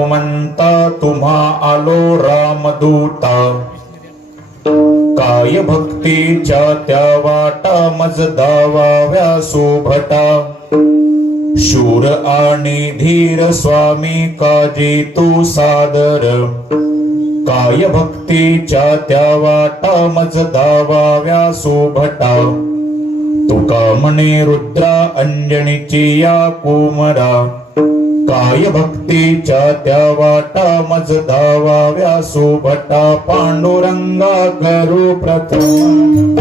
म्हणता तुम्हा आलो रामदूता, काय भक्तीच्या त्या वाटा मज दावाव्या शोभटा. शूर आणि धीर स्वामी काजी तू सादर, काय भक्तीच्या त्या वाटा मज दावाव्या शोभटा. तुका म्हणे रुद्रा अंजनीची या कुमरा, काय भक्तीच्या त्या वाटा मज धावाव्या शोभटा. पांडुरंगा करू प्रथम,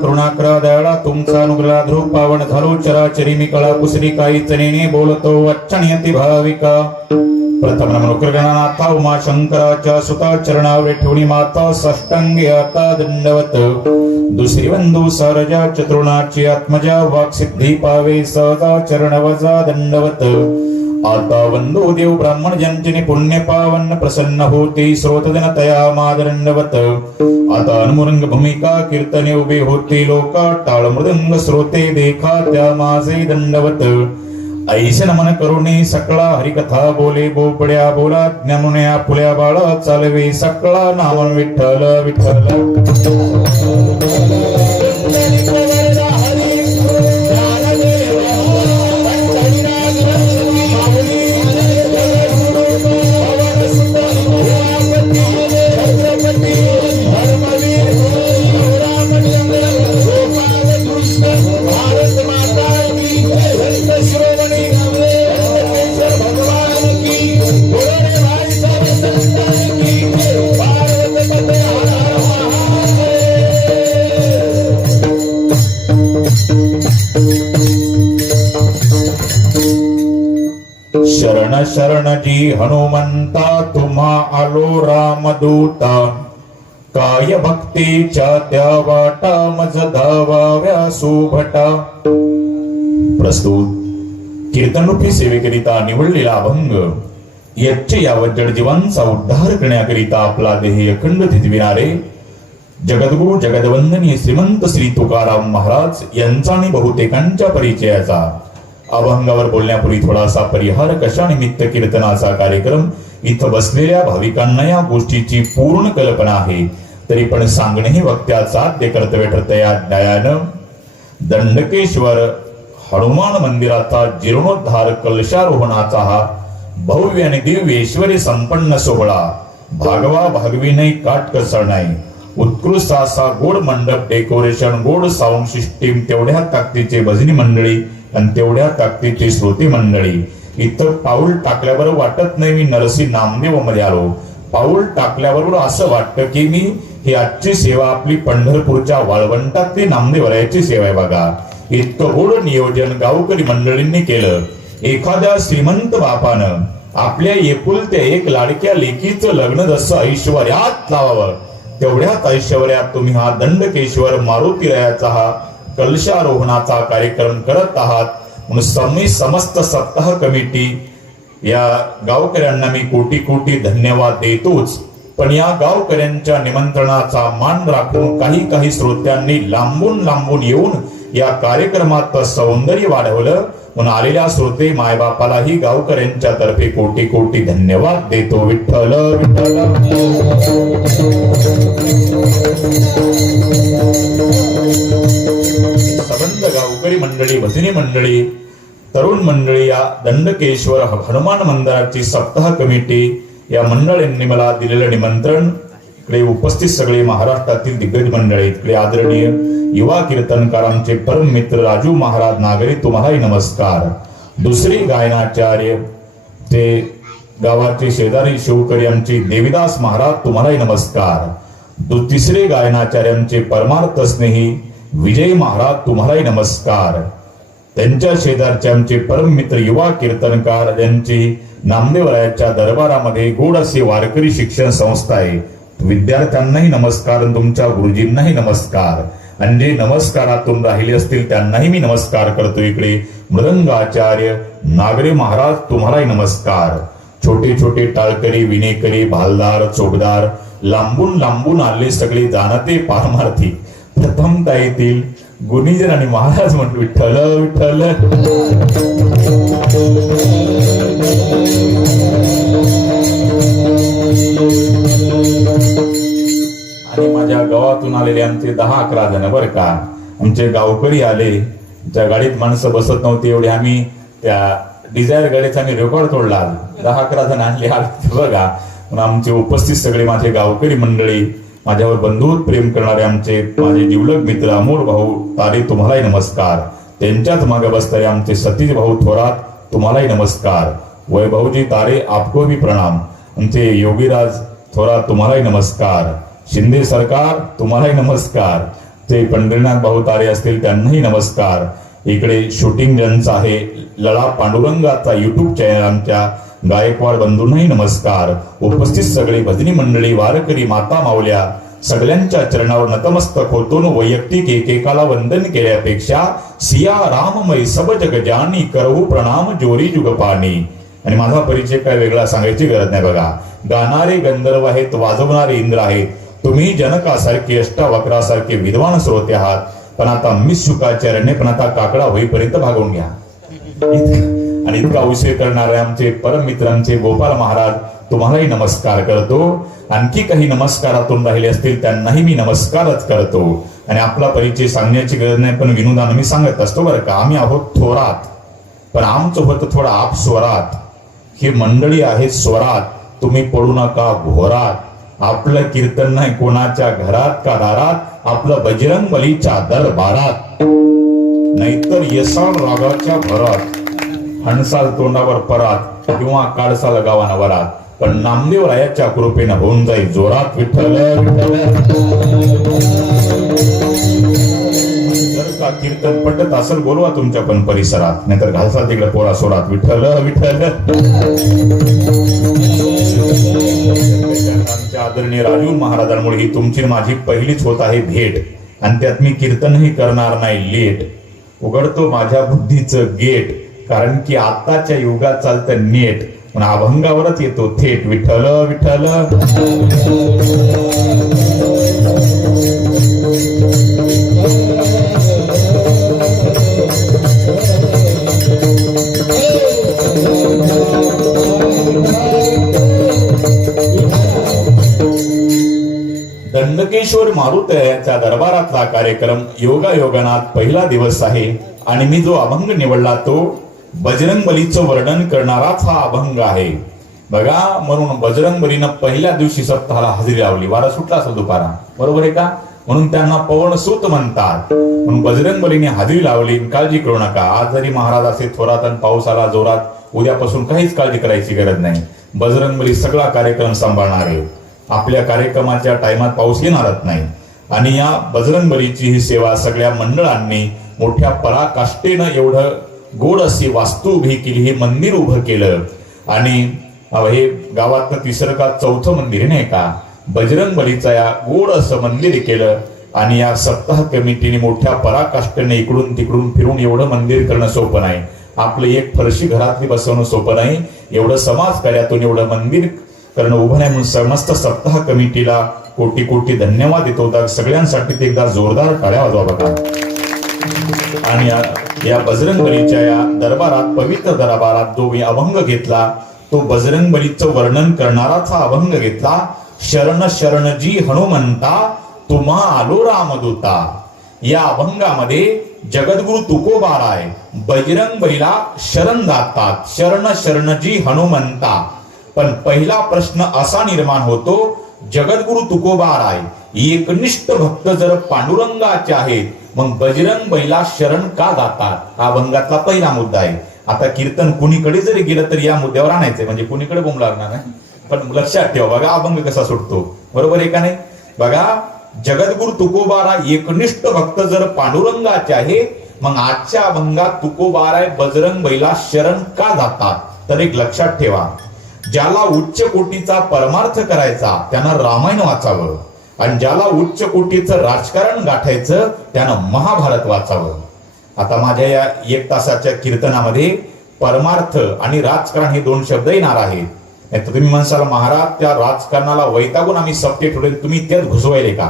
करुणाकरा दयाळा तुमचा अनुग्रह ध्रुव पावन झालो चराचरी मी कळा कुसरी काही चणीने बोलतो वच्चनियती भाविका. प्रथम नमनुकरगणानाथा उमा शंकराच्या सुता चरणावर ठेवणी माता साष्टांगी आता दंडवत. दुसरी बंधू सरजा चतुर्णाची आत्मजा वाक सिद्धी पावे सहजा चरण वजा दंडवत. आता वंदो देव ब्राह्मण जंचिनी पुण्य पावन प्रसन्न होती श्रोतजन तया मादरंडवत. आता अनुमरंग भूमिका कीर्तने उभे होती लोका टाळ मृदंग श्रोते देखा त्या माझे दंडवत. ऐशन मन करुणे सकळा हरिकथा बोले बोपड्या बोला ज्ञानुन्या फुल्या बाळा चालवे सकळा नाम विठ्ठल विठ्ठल. शरण शरण जी हनुमंता तुम्हा आलो रामदूता, काय भक्तीच्या त्या वाटा मज धावाव्या शोभटा. प्रस्तुत कीर्तनरूपी सेवेकरिता निवडलेला अभंग याचे यावत जडजीवांचा उद्धार करण्याकरिता आपला देह अखंड थितविणारे जगद्गुरु जगदवंदनीय श्रीमंत श्री तुकाराम महाराज यांचा आणि बहुतेकांच्या परिचयाचा अभंगावर बोलण्यापूर्वी थोडासा परिहार कशा निमित्त कीर्तनाचा कार्यक्रम. इथं बसलेल्या भाविकांना या गोष्टीची पूर्ण कल्पना आहे, तरी पण सांगणेही वक्त्याचा ते कर्तव्य ठरत. या न्यायानं दंडकेश्वर हनुमान मंदिराचा जीर्णोद्धार कलशारोहणाचा हा भव्य आणि दिव्य ऐश्वर्य संपन्न सोहळा भागवा भागवी नाही काट कसर नाही. उत्कृष्ट असा गोड मंडप डेकोरेशन, गोड साऊंड सिस्टीम, तेवढ्या ताकदीचे भजनी मंडळी आणि तेवढ्या ताकदीची श्रोती मंडळी. इथं पाऊल टाकल्यावर वाटत नाही मी नरसी नामदेव मध्ये आलो. पाऊल टाकल्याबरोबर असं वाटतं की मी ही आजची सेवा आपली पंढरपूरच्या वाळवंटातली नामदेवरायाची सेवा आहे. बघा इतकं गोड नियोजन गावकरी मंडळींनी केलं. एखाद्या श्रीमंत बापानं आपल्या एकुलत्या एक लाडक्या लेकीचं लग्न जसं ऐश्वर्यात लावावं तेवढ्याच ऐश्वर्यात तुम्ही हा दंडकेश्वर मारुतीरायाचा हा कलशारोहणाचा कार्यक्रम करत आहात. म्हणून समस्त सप्ताह कमिटी या गावकऱ्यांना मी कोटी कोटी धन्यवाद देतोच. पण या गावकऱ्यांच्या निमंत्रणाचा मान राखून काही श्रोत्यांनी लांबून येऊन या कार्यक्रमात सौंदर्य वाढवलं. म्हणून आलेल्या श्रोते मायबापालाही गावकऱ्यांच्या तर्फे कोटी कोटी धन्यवाद देतो. विठ्ठल विठ्ठल. संबंध गावकरी मंडळी, भजनी मंडळी, तरुण मंडळी, या दंडकेश्वर हनुमान मंदिराची सप्ताह कमिटी या मंडळींनी मला दिलेलं निमंत्रण. इकडे उपस्थित सगळे महाराष्ट्रातील दिग्गज मंडळी, इकडे आदरणीय युवा कीर्तनकारांचे परम मित्र राजू महाराज नागरी, तुम्हालाही नमस्कार. दुसरी गायनाचार्य ते गावाचे शेजारी शिवकरी आमचे देवीदास महाराज, तुम्हालाही नमस्कार. तिसरे गायनाचार्यांचे परमार्थ स्नेही विजय महाराज, तुम्हालाही नमस्कार. त्यांच्या शेजारचे आमचे परम मित्र युवा कीर्तनकार ज्यांची नामदेवरायाच्या दरबारामध्ये गोड असे वारकरी शिक्षण संस्था आहे, विद्यार्थ्यांनाही नमस्कार. तुमच्या गुरुजींनाही नमस्कार. आणि जे नमस्कारातून राहिले असतील त्यांनाही मी नमस्कार करतो. इकडे मृदंगाचार्य नागरे महाराज, तुम्हालाही नमस्कार. छोटे छोटे टाळकरी, विनेकरी, भालदार, चोगदार, लांबून आले सगळे जाणते पारमार्थी. प्रथमता येतील गुणीजन आणि महाराज म्हणतो विठ्ठल विठ्ठल. आणि माझ्या गावातून आलेले आमचे 10-11 जण बरं का. आमचे गावकरी आले, ज्या गाडीत माणसं बसत नव्हती एवढे आम्ही त्या डिझायर गाडीचा आम्ही रेकॉर्ड तोडला. 10-11 जण आणले बघा. आमचे उपस्थित सगळे माझे गावकरी मंडळी, माझ्यावर बंधुत्व प्रेम करणारे आमचे माझे जिवलग मित्र अमोल भाऊ तारे, तुम्हालाही नमस्कार. त्यांच्याच मागे बसणारे आमचे सतीश भाऊ थोरात, तुम्हालाही नमस्कार. वैभवजी तारे, आपको भी प्रणाम. आमचे योगीराज थोरात, तुम्हालाही नमस्कार. शिंदे सरकार, तुम्हालाही नमस्कार. ते पंढरीनाथ भाऊ तारे असतील त्यांनाही नमस्कार. इकडे शूटिंग ज्यांचं आहे लळा पांडुरंगाचा युट्यूब चॅनल, आमच्या गायकवाड बंधूंनाही नमस्कार. उपस्थित सगळे भजनी मंडळी, वारकरी, माता माऊल्या, सगळ्यांच्या चरणावर नतमस्तक होतो. वैयक्तिक एकेकाला वंदन केल्यापेक्षा सिया राममय सब जग जानी करहु प्रणाम जोरी जुगपानी. आणि माझा परिचय काय वेगळा सांगायची गरज नाही बघा. गाणारे गंधर्व आहेत, वाजवणारे इंद्र आहेत. तुम्ही जनकासारखे, अष्टावक्रासारखे विद्वान श्रोते आहात. पण आता मिस शुकाचार्याने पण आता काकडा होईपर्यंत भागवून घ्या. आणि इतका उशीर करणारे आमचे परम मित्रांचे गोपाल महाराज, तुम्हालाही नमस्कार करतो. आणखी काही नमस्कारातून राहिले असतील त्यांनाही मी नमस्कारच करतो. आणि आपला परिचय सांगण्याची गरज नाही, पण विनोदानं मी सांगत असतो बरं का. आम्ही आहोत थोरात, पण आमचं होतं थोडं आप स्वरात. ही मंडळी आहेत स्वरात, तुम्ही पडू नका घोरात. आपलं कीर्तन नाही कोणाच्या घरात का दारात, आपलं बजरंग बलीच्या दरबारात. नाहीतर येसाल रागाच्या भरात, हणसाल तोंडावर परात, किंवा काढसाल गावाना वरात. पण नामदेवरायाच्या कृपेनं होऊन जाईल जोरात. विठ्ठल विठ्ठल. जर का कीर्तन पटत असेल बोलवा तुमच्या पण परिसरात, नाहीतर घालसा तिकडे पोरा सोरात. विठ्ठल विठ्ठल. आमच्या आदरणीय राजू महाराजांमुळे ही तुमची माझी पहिलीच होत आहे भेट. आणि त्यात मी कीर्तनही करणार नाही लेट. उघडतो माझ्या बुद्धीचं गेट, कारण की आताच्या युगात चालतं नेट. पण अभंगावरच येतो थेट. विठ्ठल विठ्ठल. दंडकेश्वर मारुतीरायाच्या दरबारातला कार्यक्रम योगायोगानात पहिला दिवस आहे. आणि मी जो अभंग निवडला तो बजरंग बलीचं वर्णन करणाराच हा अभंग आहे बघा. म्हणून बजरंग बलीनं पहिल्या दिवशी सप्ताहाला हजेरी लावली. वारा सुटला असेल दुपारा, बरोबर आहे का. म्हणून त्यांना पवन सूत म्हणतात. म्हणून बजरंग बलीने हजेरी लावली. काळजी करू नका. आज जरी महाराज असे थोरात आणि पाऊस आला जोरात, उद्यापासून काहीच काळजी करायची गरज नाही. बजरंग बली सगळा कार्यक्रम सांभाळणार आहे. आपल्या कार्यक्रमाच्या टाइमात पाऊस येणारच नाही. आणि या बजरंग बलीची ही सेवा सगळ्या मंडळांनी मोठ्या पराकाष्ठेनं एवढं गोड अशी वास्तू उभी केली, हे मंदिर उभं केलं. आणि हे गावातलं तिसरं का चौथं मंदिर नाही का, बजरंग बलीचं या गोड असं मंदिर केलं. आणि या सप्ताह कमिटीने मोठ्या पराकाष्ठेने इकडून तिकडून फिरून एवढं मंदिर करणं सोपं नाही. आपलं एक फरशी घरातली बसवणं सोपं नाही. एवढं समाज कार्यातून एवढं मंदिर करणं उभं नाही. म्हणून समस्त सप्ताह कमिटीला कोटी कोटी धन्यवाद देतो. सगळ्यांसाठी ते एकदा जोरदार टाळ्या वाजवा बघा. आणि या बजरंग बलीच्या या दरबारात, पवित्र दरबारात जो मी अभंग घेतला तो बजरंग बलीचं वर्णन करणाराच हा अभंग घेतला. शरण शरण जी हनुमंता तुम्हा आलो रामदूता. या अभंगामध्ये जगद्गुरु तुकोबाराय बजरंग बलीला शरण जातात. शरण शरण जी हनुमंता. पण पहिला प्रश्न असा निर्माण होतो, जगद्गुरु तुकोबाराय एकनिष्ठ भक्त जर पांडुरंगाचे आहेत, मग बजरंग बलीला शरण का जातात? हा अभंगातला पहिला मुद्दा आहे. आता कीर्तन कुणीकडे जरी गेलं तरी या मुद्द्यावर आणायचंय, म्हणजे कुणीकडे बोंब लागणार नाही. पण लक्षात ठेवा बघा अभंग कसा सुटतो, बरोबर आहे का नाही? बघा, जगद्गुरु तुकोबारा एकनिष्ठ भक्त जर पांडुरंगाचे आहे, मग आजच्या अभंगात तुकोबाराय बजरंग बलीला शरण का जातात? तर एक लक्षात ठेवा, ज्याला उच्च कोटीचा परमार्थ करायचा त्यानं रामायण वाचावं, आणि ज्याला उच्च कोटीचं राजकारण गाठायचं त्यानं महाभारत वाचावं. आता माझ्या या 1 तासाच्या कीर्तनामध्ये परमार्थ आणि राजकारण हे 2 शब्द येणार आहेत. नाही तर तुम्ही म्हणसाल महाराज त्या राजकारणाला वैतागून आम्ही सप्ते ठेवले, तुम्ही त्याच घुसवायले का?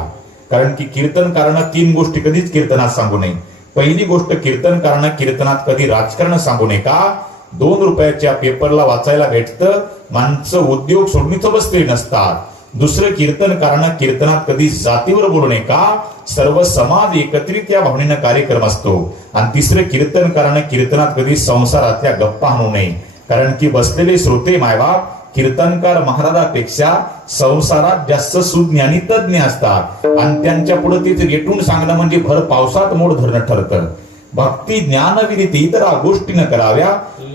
कारण की कीर्तनकारांना 3 गोष्टी कधीच कीर्तनात सांगू नये. पहिली गोष्ट, कीर्तनकारांना कीर्तनात कधी राजकारण सांगू नये. का? 2 रुपयाच्या पेपरला वाचायला भेटतं, माणसं उद्योग सोडणीचं बसलेली नसतात. दुसरं, कीर्तनकारांना कीर्तनात कधी जातीवर बोलू नये. का? सर्व समाज एकत्रित या भावनेनं कार्यक्रम असतो. आणि तिसरं, कीर्तनकारांना कीर्तनात कधी संसारातल्या गप्पा आणू नये. कारण की बसलेले श्रोते मायबाप कीर्तनकार महाराजापेक्षा संसारात जास्त सुज्ञानी तज्ञ असतात, आणि त्यांच्या पुढे तिथे रेटून सांगणं म्हणजे भर पावसात मोड धरणं ठरतं. भक्ती ज्ञान विदित इतर गोष्टी न कराव्या,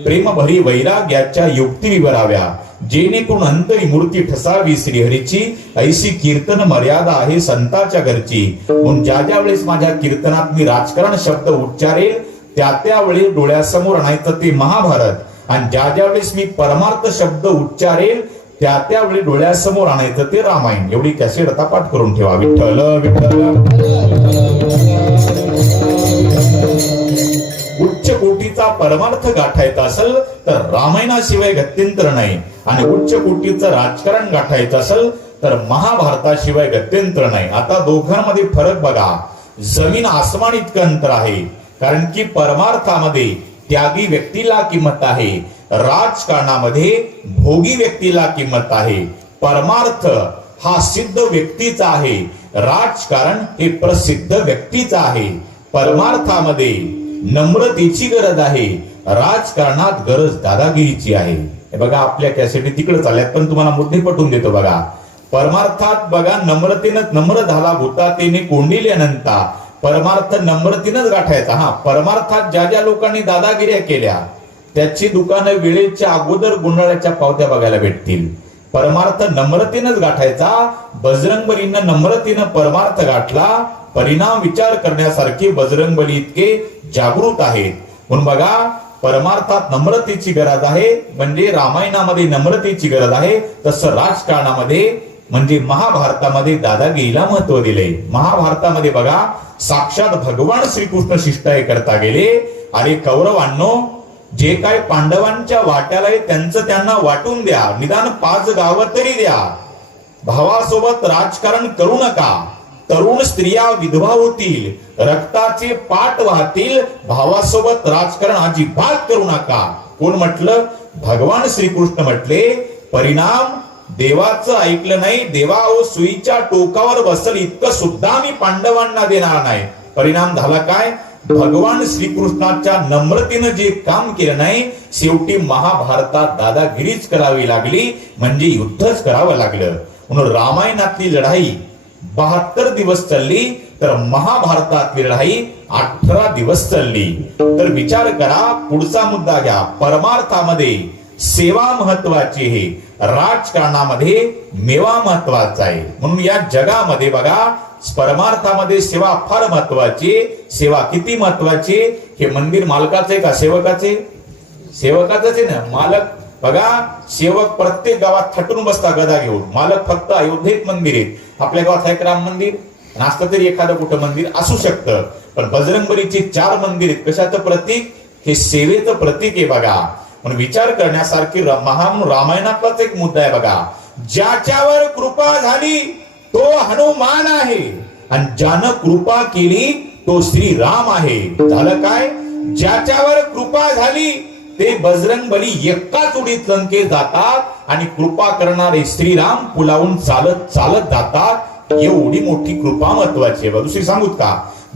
प्रेम भरी वैराग्याच्या युक्ती विवराव्या, जेणेकरून अंतरी मूर्ती ठसावी श्रीहरीची, ऐशी कीर्तन मर्यादा आहे संताच्या घरची. म्हणून ज्या ज्या वेळेस माझ्या कीर्तनात मी राजकारण शब्द उच्चारेल त्या त्यावेळी डोळ्यासमोर आणायचं ते महाभारत, आणि ज्या ज्या वेळेस मी परमार्थ शब्द उच्चारेल त्या त्यावेळी डोळ्यासमोर आणायचं ते रामायण. एवढी कॅसेट आता पाठ करून ठेवा. विठ्ठल विठ्ठल. उच्च कोटीचा परमार्थ गाठायचा असेल तर रामायणाशिवाय गत्यंतर नाही, आणि उच्च कोटीचं राजकारण गाठायचं असेल तर महाभारताशिवाय गत्यंतर नाही. आता दोघांमध्ये फरक बघा, जमीन आसमान इतकं अंतर आहे. कारण की परमार्थामध्ये त्यागी व्यक्तीला किंमत आहे, राजकारणामध्ये भोगी व्यक्तीला किंमत आहे. परमार्थ हा सिद्ध व्यक्तीचा आहे, राजकारण हे प्रसिद्ध व्यक्तीचं आहे. परमार्थामध्ये नम्रतेची गरज आहे, राजकारणात गरज दादागिरीची आहे. हे बघा आपल्या कॅसेटी तिकडे चालल्यात, पण तुम्हाला मुद्दे पटवून देतो. बघा परमार्थात बघा, नम्रतेनं नम्र झाला भूतातेने कोंडिले अनंता. परमार्थ नम्रतेनंच गाठायचा. हा, परमार्थात ज्या ज्या लोकांनी दादागिऱ्या केल्या त्याची दुकानं वेळेच्या अगोदर गुंडाळ्याच्या पावत्या बघायला भेटतील. परमार्थ नम्रतेनंच गाठायचा. बजरंगबलीनं नम्रतेनं परमार्थ गाठला. परिणाम विचार करण्यासारखे बजरंगबली इतके जागृत आहेत. म्हणून बघा, परमार्थात नम्रतेची गरज आहे, म्हणजे रामायणामध्ये नम्रतेची गरज आहे, तसं राजकारणामध्ये म्हणजे महाभारतामध्ये दादागिरीला महत्व दिले. महाभारतामध्ये बघा, साक्षात भगवान श्रीकृष्ण शिष्टाई करता गेले. अरे कौरवांनो, जे काय पांडवांच्या वाट्याला आहे त्यांचं त्यांना वाटून द्या, निदान 5 गावं तरी द्या. भावासोबत राजकारण करू नका. तरुण स्त्रिया विधवा होतील, रक्ताचे पाट वाहतील. भावासोबत राजकारण अजिबात करू नका. कोण म्हटलं? भगवान श्रीकृष्ण म्हटले. परिणाम, देवाचं ऐकलं नाही. देवा ओ सुईच्या टोकावर बसल इतकं सुद्धा मी पांडवांना देणार नाही. परिणाम झाला काय? भगवान श्रीकृष्णाच्या नम्रतेनं जे काम केलं नाही, शेवटी महाभारतात दादागिरीच करावी लागली, म्हणजे युद्धच करावं लागलं. म्हणून रामायणातली लढाई 72 दिवस चालली, तर महाभारतातली लढाई 18 दिवस चालली. तर विचार करा, पुढचा मुद्दा घ्या. परमार्थामध्ये सेवा महत्वाची आहे, राजकारणामध्ये मेवा महत्वाचा आहे. म्हणून या जगामध्ये बघा परमार्थामध्ये सेवा फार महत्वाची. सेवा किती महत्वाची? हे मंदिर मालकाचे का सेवकाचे? सेवकाच आहे ना. मालक बघा, सेवक प्रत्येक गावात थटून बसता गदा घेऊन. मालक फक्त अयोध्येत मंदिर आहेत. आपल्या गावात आहे राम मंदिर, नसतं तरी एखादं कुठं मंदिर असू शकतं. पण बजरंगबलीची 4 मंदिर आहेत. कशाचं प्रतीक? हे सेवेचं प्रतीक आहे बघा. म्हणून विचार करण्यासारखी महान रामायणातलाच एक मुद्दा आहे बघा. ज्याच्यावर कृपा झाली तो हनुमान आहे आणि ज्यानं कृपा केली तो श्रीराम आहे. झालं काय? ज्याच्यावर कृपा झाली ते बजरंगबली एकाच उडीत लंकेत जातात आणि कृपा करणारे श्रीराम पुलावून चालत चालत जातात. एवढी मोठी कृपा महत्वाची आहे. दुसरी सांगूत का?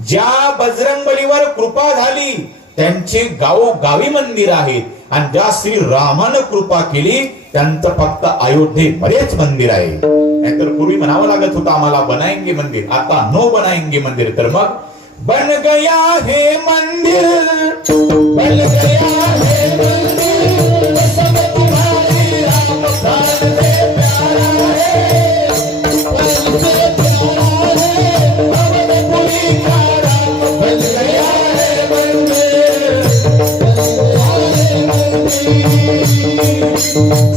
ज्या बजरंगबलीवर कृपा झाली त्यांचे गावोगावी मंदिर आहेत आणि ज्या श्रीरामानं कृपा केली त्यांचं फक्त अयोध्येमध्येच मंदिर आहे. नाहीतर पूर्वी म्हणावं लागत होतं आम्हाला बनाएंगे मंदिर, आता नो बनाएंगे मंदिर. तर मग बन गया हे मंदिर, बन गया हे मंदिर, सब तुम्हारी राम प्राण से प्यारा है, प्राण से प्यारा है, अवधपुरी का राम बन गया है मंदिर,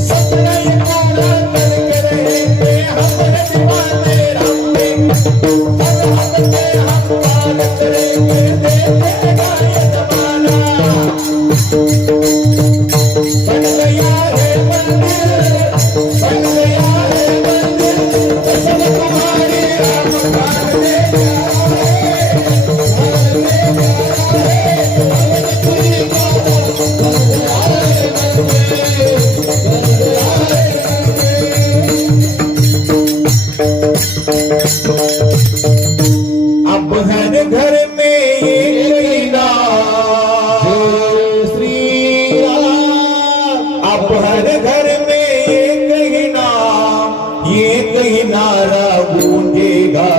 सपना ये पूरा करके रहेंगे हम दीवाने राम के, हर हक पे हम बात करेंगे देखेगा ये जमाना. बन गया है मंदिर, बन गया है मंदिर, सब तुम्हारी राम प्राण से प्यारा है, प्राण से प्यारा है, अवधपुरी का राम बन गया है मंदिर, बन गया है मंदिर. अब हर घर में एक नाम श्री राम, अब हर घर में एक ही नाम, एक ही नारा गूंजेगा.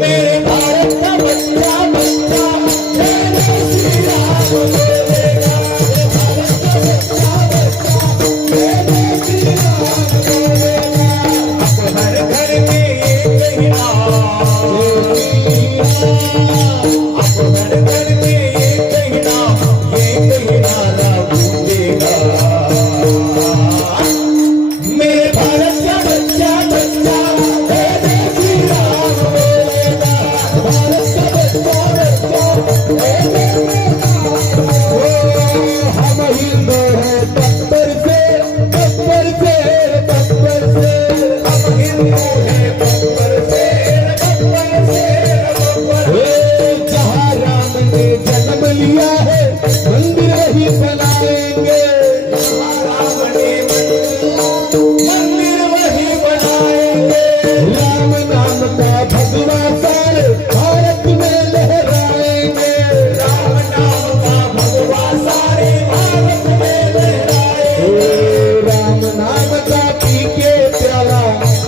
मेरे भारत का बच्चा बच्चा जय जय श्री राम बोलेगा. मेरे भारत का बच्चा बच्चा जय जय श्री राम बोलेगा. अब हर घर में एक ही नाम, अब हर घर में एक ही नाम, एक ही नारा गूंजेगा. मेरे भारत का बच्चा बच्चा जय जय श्री राम बोलेगा. भारत का बच्चा बच्चा जय जय श्री राम बोलेगा. हम हिंदू हैं तत्पर से, तत्पर से, तत्पर से. हम हिंदू हैं तत्पर से, तत्पर से, तत्पर से. जहाँ राम ने जन्म लिया है मंदिर वही बनाएंगे. जहाँ राम ने मंदिर वही बनाएंगे. राम नाम का भगवा सारे भारत में लहराएंगे. राम नाम का भगवा सारे भारत में लहराएंगे. राम नाम का पी के प्याला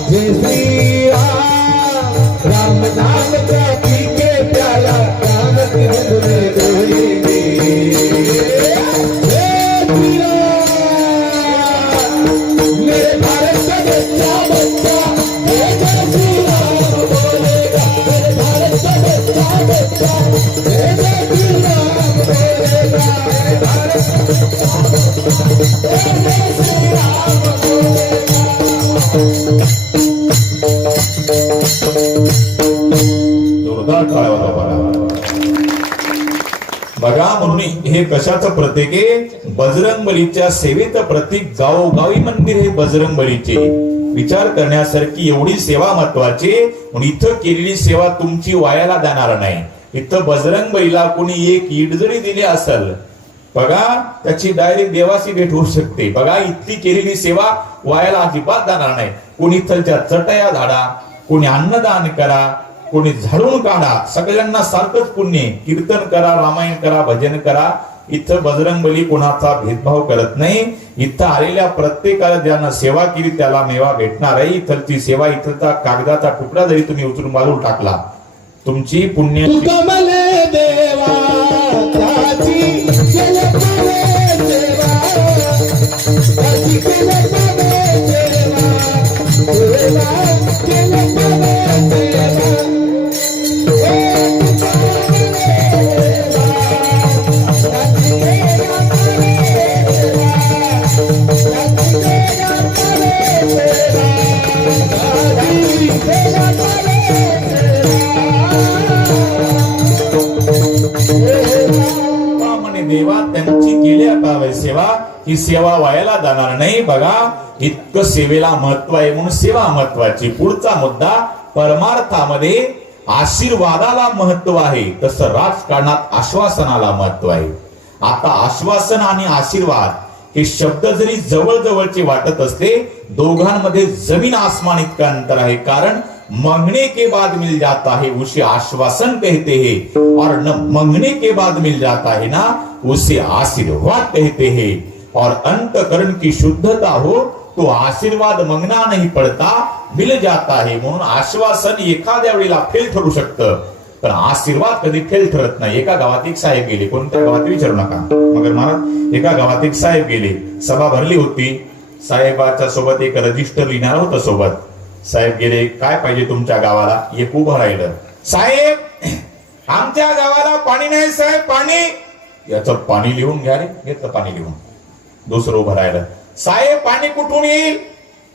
जय श्री राम, राम नाम का पी के प्याला राम के रंग में डोलेंगे. जय श्री राम. मेरे भारत का बच्चा बच्चा जय जय श्री राम बोलेगा. मेरे भारत का बच्चा बच्चा जय जय श्री राम बोलेगा. मेरे भारत का बच्चा बच्चा जय जय श्री राम बोलेगा. जोरदार टाळ्या वाजवा बघा. बघा म्हणून हे कशाचं प्रतीक आहे? बजरंगबलीच्या सेवेचं प्रतीक. गावोगावी मंदिर हे बजरंगबलीचे. विचार करण्यासारखी एवढी सेवा महत्वाची. म्हणून इथं केलेली सेवा तुमची वायाला जाणार नाही. इथं बजरंगबलीला कोणी एक ईट जरी दिली असेल बघा त्याची डायरेक्ट देवाशी भेट होऊ शकते. बघा इतकी केलेली सेवा वायाला अजिबात जाणार नाही. कोणी इथलच्या चटया झाडा, कोणी अन्नदान करा, कोणी झाडून काढा, सगळ्यांना सारखंच पुण्य. कीर्तन करा, रामायण करा, भजन करा. इथं बजरंगबली कोणाचा भेदभाव करत नाही. इथं आलेल्या प्रत्येकाला ज्यांना सेवा केली त्याला मेवा भेटणार आहे. इथलची सेवा, इथलचा कागदाचा तुकडा जरी तुम्ही उचलून बाजूला टाकला तुमची पुण्य कमल देवा त्याची देवा त्यांची केली आता सेवा, ही सेवा वायाला जाणार नाही. बघा इतकं सेवेला महत्व आहे म्हणून सेवा महत्वाची. पुढचा मुद्दा, परमार्थामध्ये आशीर्वादाला महत्व आहे तसं राजकारणात आश्वासनाला महत्व आहे. आता आश्वासन आणि आशीर्वाद हे शब्द जरी जवळ जवळचे वाटत असते, दोघांमध्ये जमीन आसमान इतका अंतर आहे. कारण मांगने के बाद मिल जाता है उसे आश्वासन कहते हैं, और न मांगने के बाद मिल जाता है ना उसे आशीर्वाद कहते हैं. और अंतकरण की शुद्धता हो तो आशीर्वाद मांगना नहीं पड़ता, मिल जाता है. म्हणून आश्वासन एखाद्या वेळेला फेल ठरू शकतं, पण आशीर्वाद कधी फेल ठरत नाही. एका गावात एक साहेब गेले, कोणत्या गावात विचारू नका, मगर महाराज एका गावात एक साहेब गेले. सभा भरली होती, साहेबाच्या सोबत एक रजिस्टर लिहिणार होतं सोबत. साहेब गेले, काय पाहिजे तुमच्या गावाला? एक उभं राहिलं. साहेब आमच्या गावाला पाणी नाही साहेब, पाणी. याचं पाणी लिहून घ्या रे. घेतलं पाणी लिहून. दुसरं उभं राहिलं. साहेब पाणी कुठून येईल?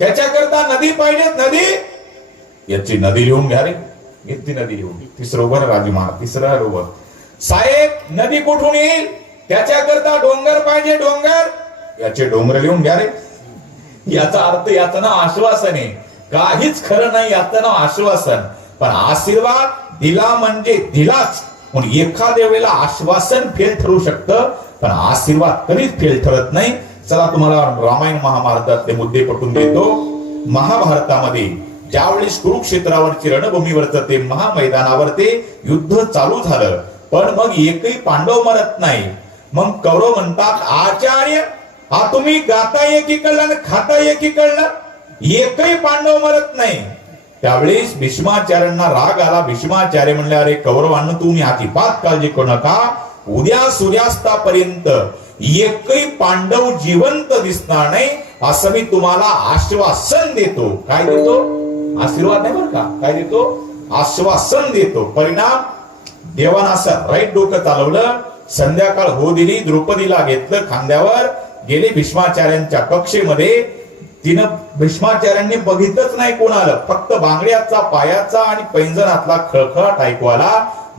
त्याच्याकरता नदी पाहिजे, नदी. याची नदी लिहून घ्या रे. घेतली नदी लिहून. तिसरं उभं राजू महाराज. तिसरं उभं. साहेब नदी कुठून येईल? त्याच्याकरता डोंगर पाहिजे, डोंगर. याचे डोंगर लिहून घ्या रे. याचा अर्थ याचं नाव आश्वासन आहे. काहीच खरं नाही, याचं नाव आश्वासन. पण आशीर्वाद दिला म्हणजे दिलाच. म्हणून एखाद्या वेळेला आश्वासन फेल ठरू शकतं, पण आशीर्वाद कधीच फेल ठरत नाही. चला तुम्हाला रामायण महाभारतातले मुद्दे पटवून देतो. महाभारतामध्ये ज्यावेळेस कुरुक्षेत्रावरची रणभूमीवरचं ते महामैदानावर ते युद्ध चालू झालं, पण मग एकही पांडव मरत नाही. मग कौरव म्हणतात, आचार्य हा तुम्ही गाता एकीकडलं आणि खाता एकीकडलं, एकही पांडव मरत नाही. त्यावेळेस भीष्माचार्यांना राग आला. भीष्माचार्य म्हणले, अरे कौरवांना तुम्ही अजिबात काळजी करू नका, उद्या सूर्यास्तापर्यंत एकही पांडव जिवंत दिसणार नाही असं मी तुम्हाला आश्वासन देतो. काय देतो? आशीर्वाद नाही बरं का, काय देतो? आश्वासन देतो. परिणाम देवानं असं राईट डोकं चालवलं. संध्याकाळ हो दिली, द्रौपदीला घेतलं खांद्यावर, गेले भीष्माचार्यांच्या कक्षेमध्ये. तिनं भीष्माचार्यांनी बघितलंच नाही कोणाला, फक्त बांगड्याचा, पायाचा आणि पैंजणातला खळखळाट ऐकू आला.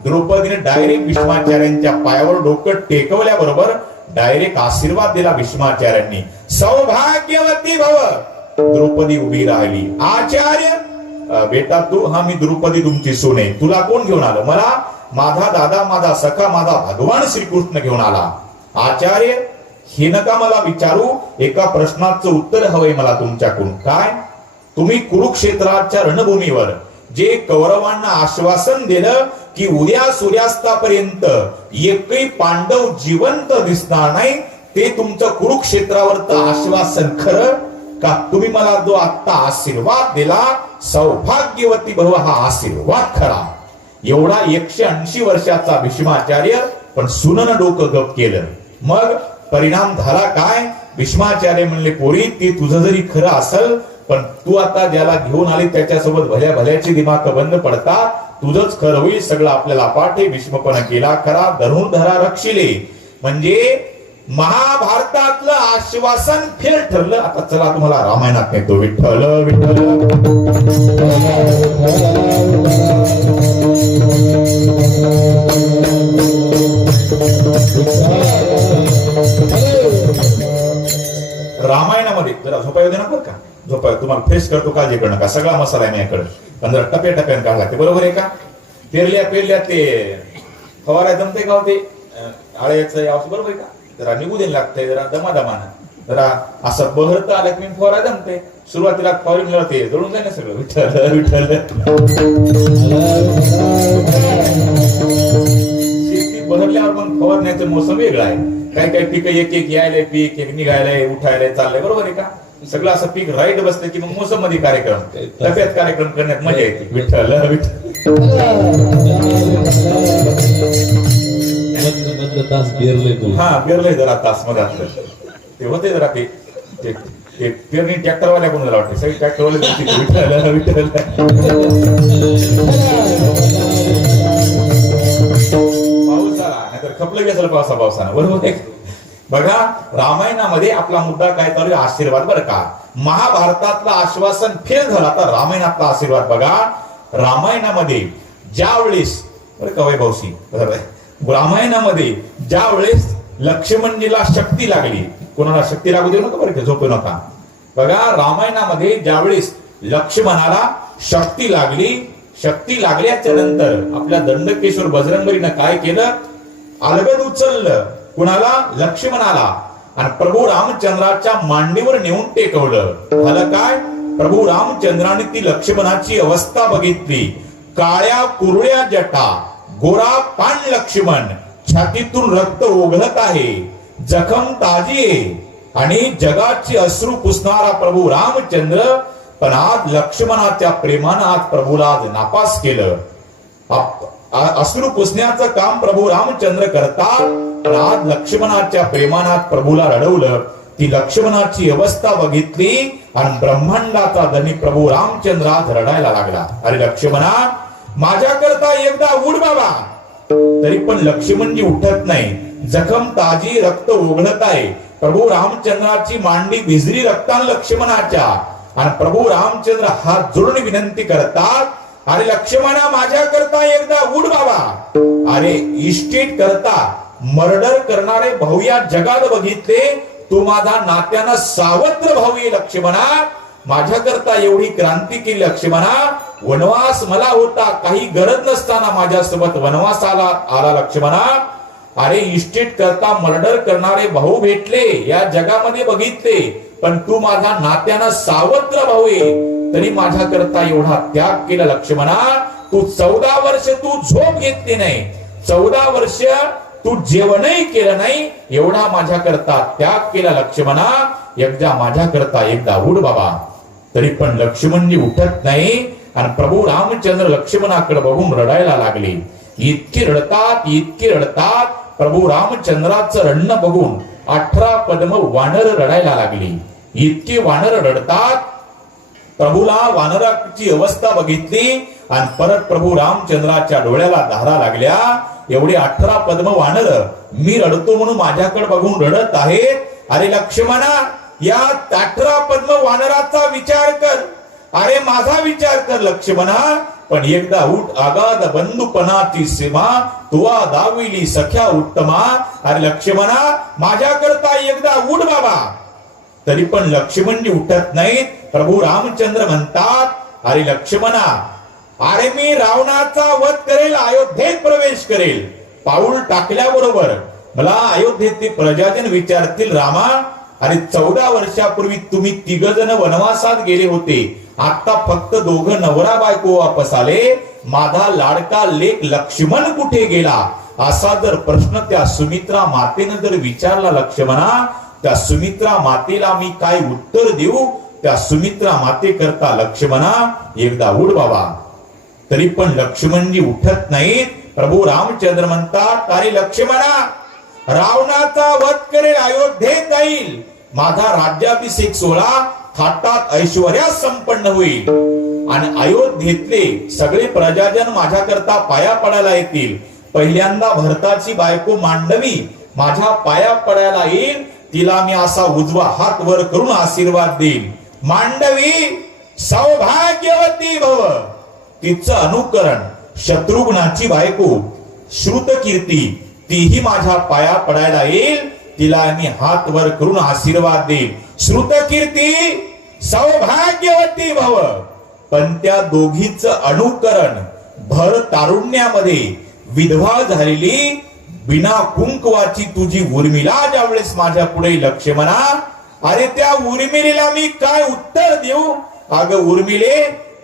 द्रौपदीने डायरेक्ट भीष्माचार्यांच्या पायावर डोकं टेकवल्याबरोबर डायरेक्ट आशीर्वाद दिला भीष्माचार्यांनी. सौभाग्यवती भव. द्रौपदी उभी राहिली. आचार्य बेटा तू, हा मी द्रौपदी तुमची सून आहे. तुला कोण घेऊन आलं? मला माझा दादा, माझा सखा, माझा भगवान श्रीकृष्ण घेऊन आला. आचार्य हे नका मला विचारू, एका प्रश्नाचं उत्तर हवंय मला तुमच्याकडून. काय? तुम्ही कुरुक्षेत्राच्या रणभूमीवर जे कौरवांना आश्वासन दिलं की उद्या सूर्यास्तापर्यंत एकही पांडव जिवंत दिसणार नाही, ते तुमचं कुरुक्षेत्रावरचं आश्वासन खरं का? तुम्ही मला जो आता आशीर्वाद दिला सौभाग्यवती भव, हा आशीर्वाद खरा. एवढा 180 वर्षाचा भीष्माचार्य, पण सुननं डोकं गप केलं. मग परिणाम झाला काय? भीष्माचार्य म्हणले, पोरी ते तुझं जरी खरं असेल, पण तू आता ज्याला घेऊन आली त्याच्यासोबत भल्या भल्याची दिमाग बंद पडतात. तुझंच खरं होईल, सगळं आपल्याला पाठे. भीष्मपणा केला खरा, धरून धरा रक्षिले. म्हणजे महाभारतातलं आश्वासन फेल ठरलं. आता चला तुम्हाला रामायणात नेतो. विठ्ठल विठ्ठल. रामायणामध्ये जरा झोपाय देणार बरं का, झोपाय तुम्हाला फ्रेश करतो, काळजी करू नका. सगळा मसाला आहे माझ्याकडे, पण जरा टप्प्या टप्प्याने काढला ते बरोबर आहे का? पेरल्या ते फवारा जमते का होते आळ्याचं यावं बरोबर आहे का? जरा निघू देणं लागतंय, जरा दमादमानं, जरा असं बहरतं आलं की फवारा जमते. सुरुवातीला फवारी होते, जळून जाईल सगळं. विठ्ठल विठ्ठल. शेती बहरल्यावर मग फवारण्याचं मोसम वेगळा आहे. काही काही पीक एक एक यायला, पीक एक निघायलाय, उठायला, चाललंय, बरोबर आहे का? सगळं असं पीक राईट बसलं की मग मोसम मध्ये कार्यक्रम, टप्प्यात कार्यक्रम करण्यात मजा येते. विठ्ठल विठ्ठल. हा पेरलंय जरा तास मधातलं ते होते जरा ते पेरणी ट्रॅक्टरवाल्या कोण मला वाटते, सगळे ट्रॅक्टरवाले. विठ्ठल विठ्ठल. पाऊस आला नाहीतर खपलं गेलं पावसानं, बरोबर आहे. बघा रामायणामध्ये आपला मुद्दा काय चालू आहे? आशीर्वाद. बरं का, महाभारतातलं आश्वासन फेल झाला, तर रामायणातला आशीर्वाद बघा. रामायणामध्ये ज्या वेळेस, बरं का वैभवशी, बरोबर आहे, रामायणामध्ये ज्या वेळेस लक्ष्मणजीला शक्ती लागली. कोणाला शक्ती लागू देऊ नका बरं का, झोपू नका. बघा रामायणामध्ये ज्यावेळेस लक्ष्मणाला शक्ती लागली, शक्ती लागल्याच्या नंतर आपल्या दंडकेश्वर बजरंगबलीनं काय केलं, अलगद उचललं. कुणाला? लक्ष्मणाला. आणि प्रभू रामचंद्राच्या मांडीवर नेऊन टेकवलं. झालं काय, प्रभू रामचंद्राने ती लक्ष्मणाची अवस्था बघितली. काळ्या कुरळ्या जटा, गोरा पान लक्ष्मण, छातीतून रक्त ओघळत आहे, जखम ताजी आहे आणि जगाची अश्रू पुसणारा प्रभू रामचंद्र. पण आज लक्ष्मणाच्या प्रेमानं आज प्रभूला आज नापास केलं. अश्रू पुसण्याचं काम प्रभू रामचंद्र करतात, पण आज लक्ष्मणाच्या प्रेमानात प्रभूला रडवलं. ती लक्ष्मणाची अवस्था बघितली आणि ब्रह्मांडाचा धनी प्रभू रामचंद्र आज रडायला लागला. अरे लक्ष्मणा, माझ्याकरता एकदा उठ बाबा. तरी पण लक्ष्मणजी उठत नाही. जखम ताजी, रक्त ओघळत आहे. प्रभू रामचंद्राची मांडी भिजली रक्तानं लक्ष्मणाच्या. आणि प्रभू रामचंद्र हात जोडून विनंती करतात, अरे लक्ष्मणा, माझ्याकरता एकदा उठ बाबा. अरे इस्टेट करता मर्डर करणारे भाऊ या जगात बघितले, तू माझा नात्यानं सावत्र भाऊ आहे लक्ष्मणा. माझ्याकरता एवढी क्रांती केली लक्ष्मणा. वनवास मला होता, काही गरज नसताना माझ्यासोबत वनवास आला लक्ष्मणा. अरे इस्टेट करता मर्डर करणारे भाऊ भेटले या जगामध्ये बघितले, पण तू माझा नात्यानं सावत्र भाऊ आहे, तरी माझ्याकरता एवढा त्याग केला लक्ष्मणा. तू 14 वर्ष तू झोप घेतली नाही, 14 वर्ष तू जेवणही केलं नाही, एवढा माझ्याकरता त्याग केला लक्ष्मणा. एकदा माझ्याकरता एकदा उठ बाबा. तरी पण लक्ष्मणजी उठत नाही. आणि प्रभू रामचंद्र लक्ष्मणाकडे बघून रडायला लागले. इतके रडतात, इतके रडतात. प्रभू रामचंद्राचं रडणं बघून 18 पद्म वानर रडायला लागली. इतके वानर रडतात. प्रभूला वानराची अवस्था बघितली आणि परत प्रभू रामचंद्राच्या डोळ्याला धारा लागल्या. एवढे 18 पद्म वानर मी रडतो म्हणून माझ्याकडे बघून रडत आहेत. अरे लक्ष्मणा, या 18 पद्म वानराचा विचार कर. अरे माझा विचार कर लक्ष्मणा. पण एकदा उठ, आगाध बंधुपणाची सीमा तुवा दाविली सख्या उत्तमा. अरे लक्ष्मणा, माझ्याकरता एकदा उठ बाबा. तरी पण लक्ष्मणजी उठत नाहीत. प्रभू रामचंद्र म्हणतात, अरे लक्ष्मणा, अरे मी रावणाचा वध करेल, अयोध्येत प्रवेश करेल. पाऊल टाकल्याबरोबर मला अयोध्येतले प्रजाजन विचारतील, रामा, अरे 14 वर्षापूर्वी तुम्ही 3 जण वनवासात गेले होते, आता फक्त 2 नवरा बायको वापस आले, माझा लाडका लेक लक्ष्मण कुठे गेला? असा जर प्रश्न त्या सुमित्रा मातेने जर विचारला लक्ष्मणा, त्या सुमित्रा मातेला मी काय उत्तर देऊ? त्या सुमित्रा माते करता लक्ष्मणा, एकदा उठ बाबा. तरी पण लक्ष्मणजी उठत नाहीत. प्रभू रामचंद्र म्हणतात, अरे लक्ष्मणा, रावणाचा वध करेल, अयोध्येत जाईल, माझा राज्याभिषेक सोहळा थाटात ऐश्वर्यात संपन्न होईल आणि अयोध्येतले सगळे प्रजाजन माझ्याकरता पाया पडायला येतील. पहिल्यांदा भरताची बायको मांडवी माझ्या पाया पडायला येईल, तिला मी असा उजवा हात वर करून आशीर्वाद देईल. मांडवी सौभाग्यवती भव. तिचं अनुकरण शत्रुघ्नाची बायको श्रुतकीर्ती, तीही माझ्या पाया पडायला येईल, तिला मी हात वर करून आशीर्वाद देईल. श्रुतकीर्ती सौभाग्यवती भव. पण त्या दोघीचं अनुकरण भर तारुण्यामध्ये विधवा झालेली बिना कुंकवाची तुझी उर्मिला ज्यावेळेस माझ्या पुढे लक्ष्मणा, अरे त्या उर्मिलेला मी काय उत्तर देऊ? अगं उर्मिले,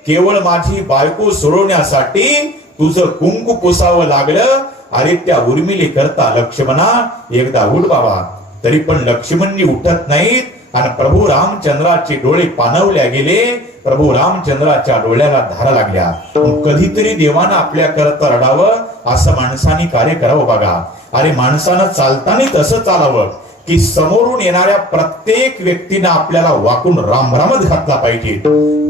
केवळ माझी बायको सोडवण्यासाठी तुझं कुंकू पुसावं लागलं. अरे त्या उर्मिले करता लक्ष्मणा, एकदा उठ बाबा. तरी पण लक्ष्मणजी उठत नाहीत आणि प्रभू रामचंद्राचे डोळे पाणवल्या गेले. प्रभू रामचंद्राच्या डोळ्याला धारा लागल्या. कधीतरी देवानं आपल्या करता रडावं, असं माणसाने कार्य करावं बघा. अरे माणसानं चालताना तसं चालावं की समोरून येणाऱ्या प्रत्येक व्यक्तीनं आपल्याला वाकून रामरामच घातला पाहिजे.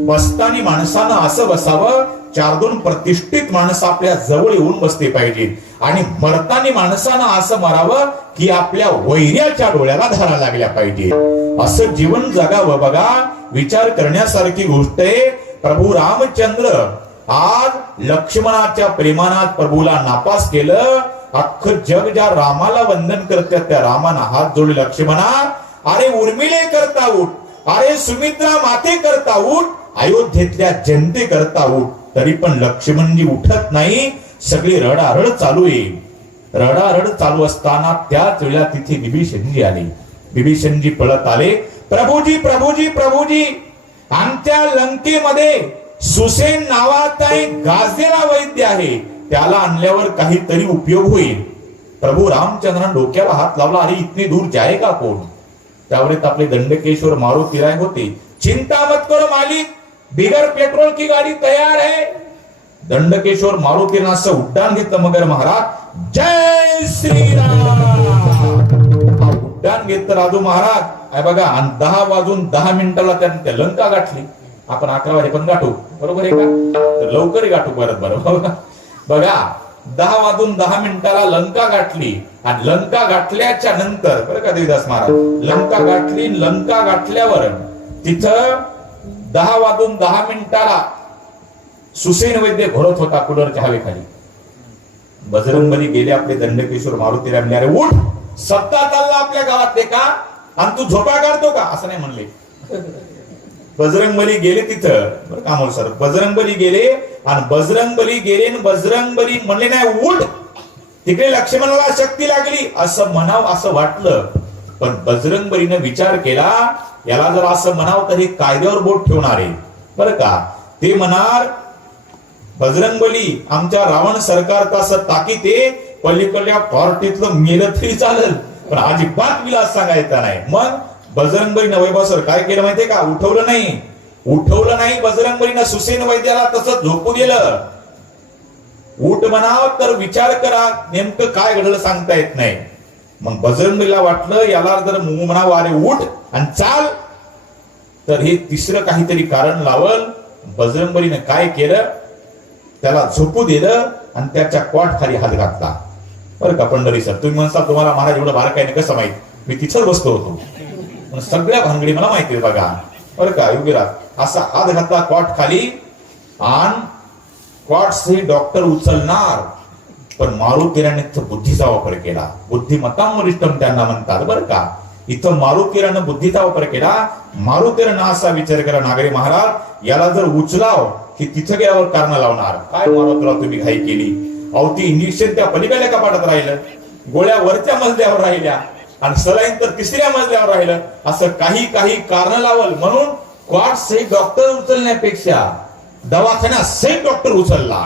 बसताना माणसानं असं बसावं, 4-2 प्रतिष्ठित माणसं आपल्या जवळ येऊन बसते पाहिजे. आणि मरताना माणसानं असं मरावं की आपल्या वैर्याच्या डोळ्याला धारा लागल्या पाहिजे. असं जीवन जगावं बघा. विचार करण्यासारखी गोष्ट आहे. प्रभू रामचंद्र आज लक्ष्मणाच्या प्रेमानात प्रभूला नापास केलं. अख्खं जग ज्या रामाला वंदन करतात त्या रामाना हात जोडले लक्ष्मणा, अरे उर्मिले करता उठ, अरे सुमित्रा माते करता उठ, अयोध्येतल्या जनते करता उठ. तरी पण लक्ष्मणजी उठत नाही. सगळी रडारड चालू आहे. रडारड चालू असताना त्याच वेळेला तिथे विभीषणजी आले. विभीषणजी पळत आले. प्रभूजी प्रभूजी प्रभूजी, आमच्या लंकेमध्ये सुसेन नावाचा एक गाजलेला वैद्य आहे, त्याला आणल्यावर काहीतरी उपयोग होईल. प्रभू रामचंद्रांनी डोक्याला हात लावला. अरे इतने दूर जाएगा कोण? त्यावेळेस आपले दंडकेश्वर मारुतीराय होते. चिंता मत करो मालिक, बिगर पेट्रोल की गाडी तयार है. दंडकेश्वर मारुतीनं असं उड्डाण घेतलं. मगर महाराज जय श्रीराम उड्डाण घेतलं राजू महाराज. बघा, आणि 10 वाजून 10 मिनिटाला त्या लंका गाठली. आपण 11 वाजेपर्यंत गाठू, बरोबर आहे का? तर लवकर गाठू परत. बरोबर बघा, 10 वाजून 10 मिनिटाला लंका गाठली. आणि लंका गाठल्याच्या नंतर बरं का देवीदास महाराज, लंका गाठली. लंका गाठल्यावर तिथं 10 वाजून 10 मिनिटाला सुसेन वैद्य घोरत होता कूलरच्या हवेखाली. बजरंगबली गेले आपले दंडकेश्वर मारुतीराय म्हणले, अरे उठ, सत्ता चालला आपल्या गावात का, आणि तू झोपा काढतो का? असं नाही म्हणले. बजरंगबली गेले तिथं, बरं कामोल सर, बजरंगबली गेले आणि बजरंगबली गेले. बजरंगबली म्हणले नाही उठ, तिकडे लक्ष्मणाला शक्ती लागली असं म्हणावं असं वाटलं. पण बजरंगबलीनं विचार केला, याला जर असं म्हणावं तर हे कायद्यावर बोट ठेवणार आहे बरं का. ते म्हणार बजरंगबली आमच्या रावण सरकारचा असं ताकीद आहे, पलीकडल्या पार्टीतलं मेलं तरी चालेल, पण अजिबात विलास सांगायचा नाही. मग बजरंगबलीनं वैभव सर काय केलं माहितीये का? उठवलं नाही. बजरंगबलीनं सुसेन वैद्याला तसं झोपू दिलं. उठ म्हणाव तर विचार करा, नेमकं काय घडलं सांगता येत नाही. मग बजरंगबलीला वाटलं याला जर म्हणावं अरे उठ आणि चाल, तर हे तिसरं काहीतरी कारण लावल. बजरंगबलीनं काय केलं, त्याला झोपू दिलं आणि त्याच्या कॉट खाली हात घातला. बरं का पंढरी सर, तुम्ही म्हणता तुम्हाला महाराज एवढं बारकाईने कसं माहित? मी तिथंच बसलो होतो, सगळ्या भानगडी मला माहिती आहे बघा. बरं का युगीराज, असा हात घातला कॉट खाली आणि कॉट्स हे डॉक्टर उचलणार, पण मारुतीराने बुद्धीचा वापर केला. बुद्धिमत्तां वरिष्ठम त्यांना म्हणतात बरं का. इथं मारुतीरानं बुद्धीचा वापर केला. मारुतीरानं असा विचार केला, नागरी महाराज याला जर उचलाव की तिथं गेल्यावर कारण लावणार. काय मारुतीराव तुम्ही घाई केली? अहो ती इंजेक्शन त्या पलीकडल्या कपाटात राहिलं, गोळ्या वरच्या मजल्यावर राहिल्या आणि सलाईन तर 3ऱ्या मजल्यावर राहिलं. असं काही कारण लावल म्हणून क्वाड सहित डॉक्टर उचलण्यापेक्षा दवाखाना सहित डॉक्टर उचलला.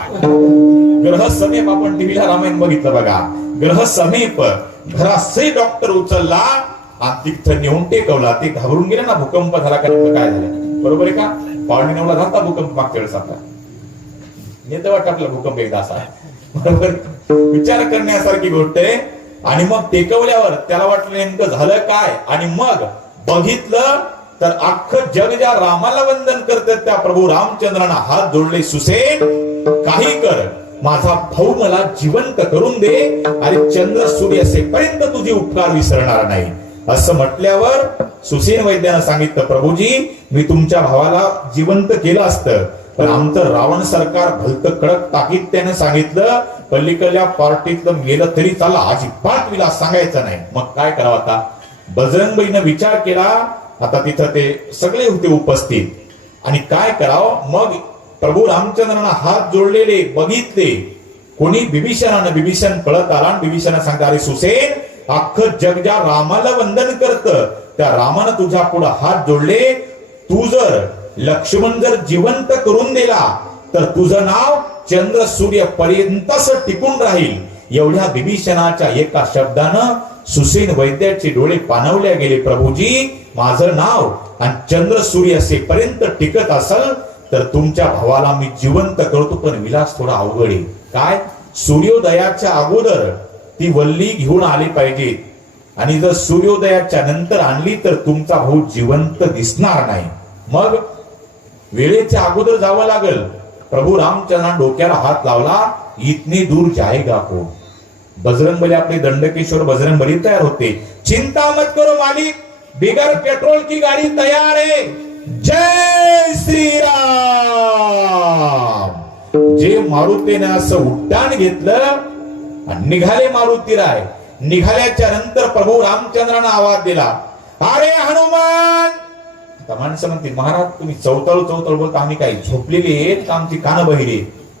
ग्रह समीप आपण टीव्हीला रामायण बघितलं बघा. ग्रह समीप घरासहित डॉक्टर उचलला आणि तिथं नेऊन टेकवला. ते घाबरून गेले ना, भूकंप झाला का काय झालं, बरोबर आहे का? 9:15 झाला भूकंप मागच्या वेळेस. आपला नेतं वाटतं आपला भूकंप एकदा असा, बरोबर. विचार करण्यासारखी गोष्ट आहे. आणि मग टेकवल्यावर त्याला वाटलं नेमकं झालं काय, आणि मग बघितलं तर अख्खं जग ज्या रामाला वंदन करतात त्या प्रभू रामचंद्रांना हात जोडले. सुसेन काही कर, माझा भाऊ मला जिवंत करून दे, अरे चंद्र सूर्य असेपर्यंत तुझे उपकार विसरणार नाही. असं म्हटल्यावर सुसेन वैद्यानं सांगितलं, प्रभूजी मी तुमच्या भावाला जिवंत केलं असतं, पण आमचं रावण सरकार भलतं कडक ताकीद त्याने सांगितलं, पलीकडल्या पार्टीतलं मेलं तरी चाललं, अजिबात विलास सांगायचा नाही. मग काय करावं आता? बजरंगबलीनं विचार केला. आता तिथं ते सगळे होते उपस्थित, आणि काय करावं? मग प्रभू रामचंद्रांना हात जोडलेले बघितले. कोणी? बिभीषणानं. बिभीषण पळत आला आणि बिभीषणानं सांगता, अरे सुसेन अख्खं जग ज्या रामाला वंदन करत त्या रामानं तुझ्या पुढे हात जोडले. तू जर लक्ष्मण जर जिवंत करून दिला तर तुझं नाव चंद्र सूर्य पर्यंतच टिकून राहील. एवढ्या विभीषणाच्या एका शब्दानं सुसेन वैद्याचे डोळे पाणवल्या गेले. प्रभूजी माझं नाव आणि चंद्र सूर्य असेपर्यंत टिकत असेल तर तुमच्या भावाला मी जिवंत करतो, पण विलास थोडा अवघड आहे. काय? सूर्योदयाच्या अगोदर ती वल्ली घेऊन आली पाहिजे, आणि जर सूर्योदयाच्या नंतर आणली तर तुमचा भाऊ जिवंत दिसणार नाही. मग वेळेच्या अगोदर जावं लागेल. प्रभू रामचंद्रांना डोक्याला हात लावला. इतनी दूर जाएगा कोण? बजरंगबली आपले दंडकेश्वर बजरंगबली तयार होते. चिंता मत करो मालिक, बिगर पेट्रोल की गाडी तयार है. जय श्रीराम. जे मारुतीने असं उड्डाण घेतलं आणि निघाले मारुतीराय. निघाल्याच्या नंतर प्रभू रामचंद्रानं आवाज दिला, अरे हनुमान. आता माणसं म्हणतील, महाराज तुम्ही चौताळू चौताळू बोलता, आम्ही काही झोपलेली आहेत का आमची कानं बहिरी?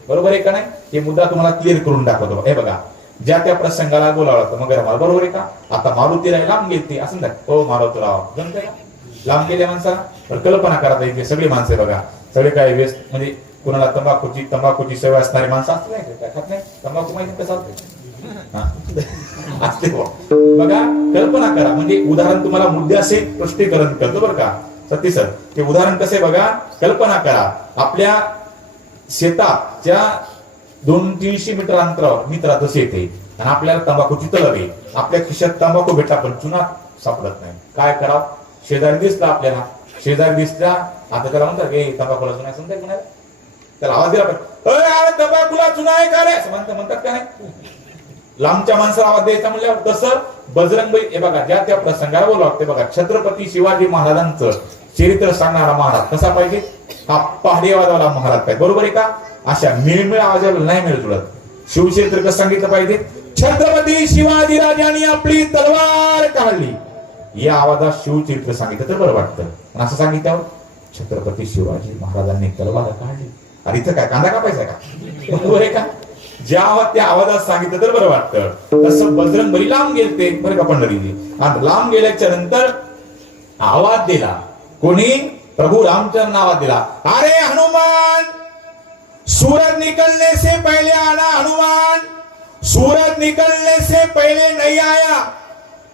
बरोबर आहे का नाही? हे मुद्दा तुम्हाला क्लिअर करून दाखवतो. हे बघा, ज्या त्या प्रसंगाला बोलावं लागतं मग मला, बरोबर आहे का? आता मारुतीराय लांब गेलते असं ना, हो मारुतीराव जमतंय का लांब गेल्या माणसाला? कल्पना करा, इथे सगळी माणसं बघा, सगळे काय व्यस्त, म्हणजे कुणाला तंबाखूची सवय असणारी माणसं असते नाही काय खात नाही तंबाखू, माहिती कसं असते बघा. कल्पना करा, म्हणजे उदाहरण तुम्हाला मुद्द्याचे स्पष्टीकरण करतो बरं का सती सर. ते उदाहरण कसे बघा, कल्पना करा, आपल्या शेताच्या 200-300 मीटर अंतरावर मित्राचं शेत आहे आणि आपल्याला तंबाखूची तलब आहे. आपल्या खिशात तंबाखू भेटला पण चुना सापडत नाही. काय करावं? शेजारी दिसला आपल्याला, शेजारी दिसला, आता त्याला म्हणतात हे तंबाखूला चुना समजाय कोणाला, त्याला आवाज दिला पाहिजे, तंबाखूला चुना आहे का रे असं म्हणतात का नाही? लांबच्या माणसाला आवाज द्यायचा म्हणल्यावर तसं बजरंगबली. हे बघा, ज्या त्या प्रसंगाला बोलावं लागते बघा. छत्रपती शिवाजी महाराजांचं चरित्र सांगणारा महाराज कसा पाहिजे? हा पहाडी आवाजावाला महाराज पाहिजे, बरोबर आहे का? अशा मिळमिळ आवाजाला नाही मिळत जुळत. शिवचरित्र कसं सांगितलं पाहिजे? छत्रपती शिवाजी राजांनी आपली तलवार काढली, या आवाजात शिवचरित्र सांगितलं तर बरं वाटतं. असं सांगितलं छत्रपती शिवाजी महाराजांनी तलवार काढली, अरे इथं काय कांदा कापायचा का? बरोबर आहे का? ज्या त्या आवाजात सांगितलं तर बरं वाटतं. तसं बजरंगबली लांब गेलते बरं का पंढरीजी. आणि लांब गेल्याच्या नंतर आवाज दिला कोणी? प्रभू रामचंद्र आवाज दिला, अरे हनुमान, सूरज निकलने से पहले आना हनुमान, सूरज निकलने से पहले नहीं आया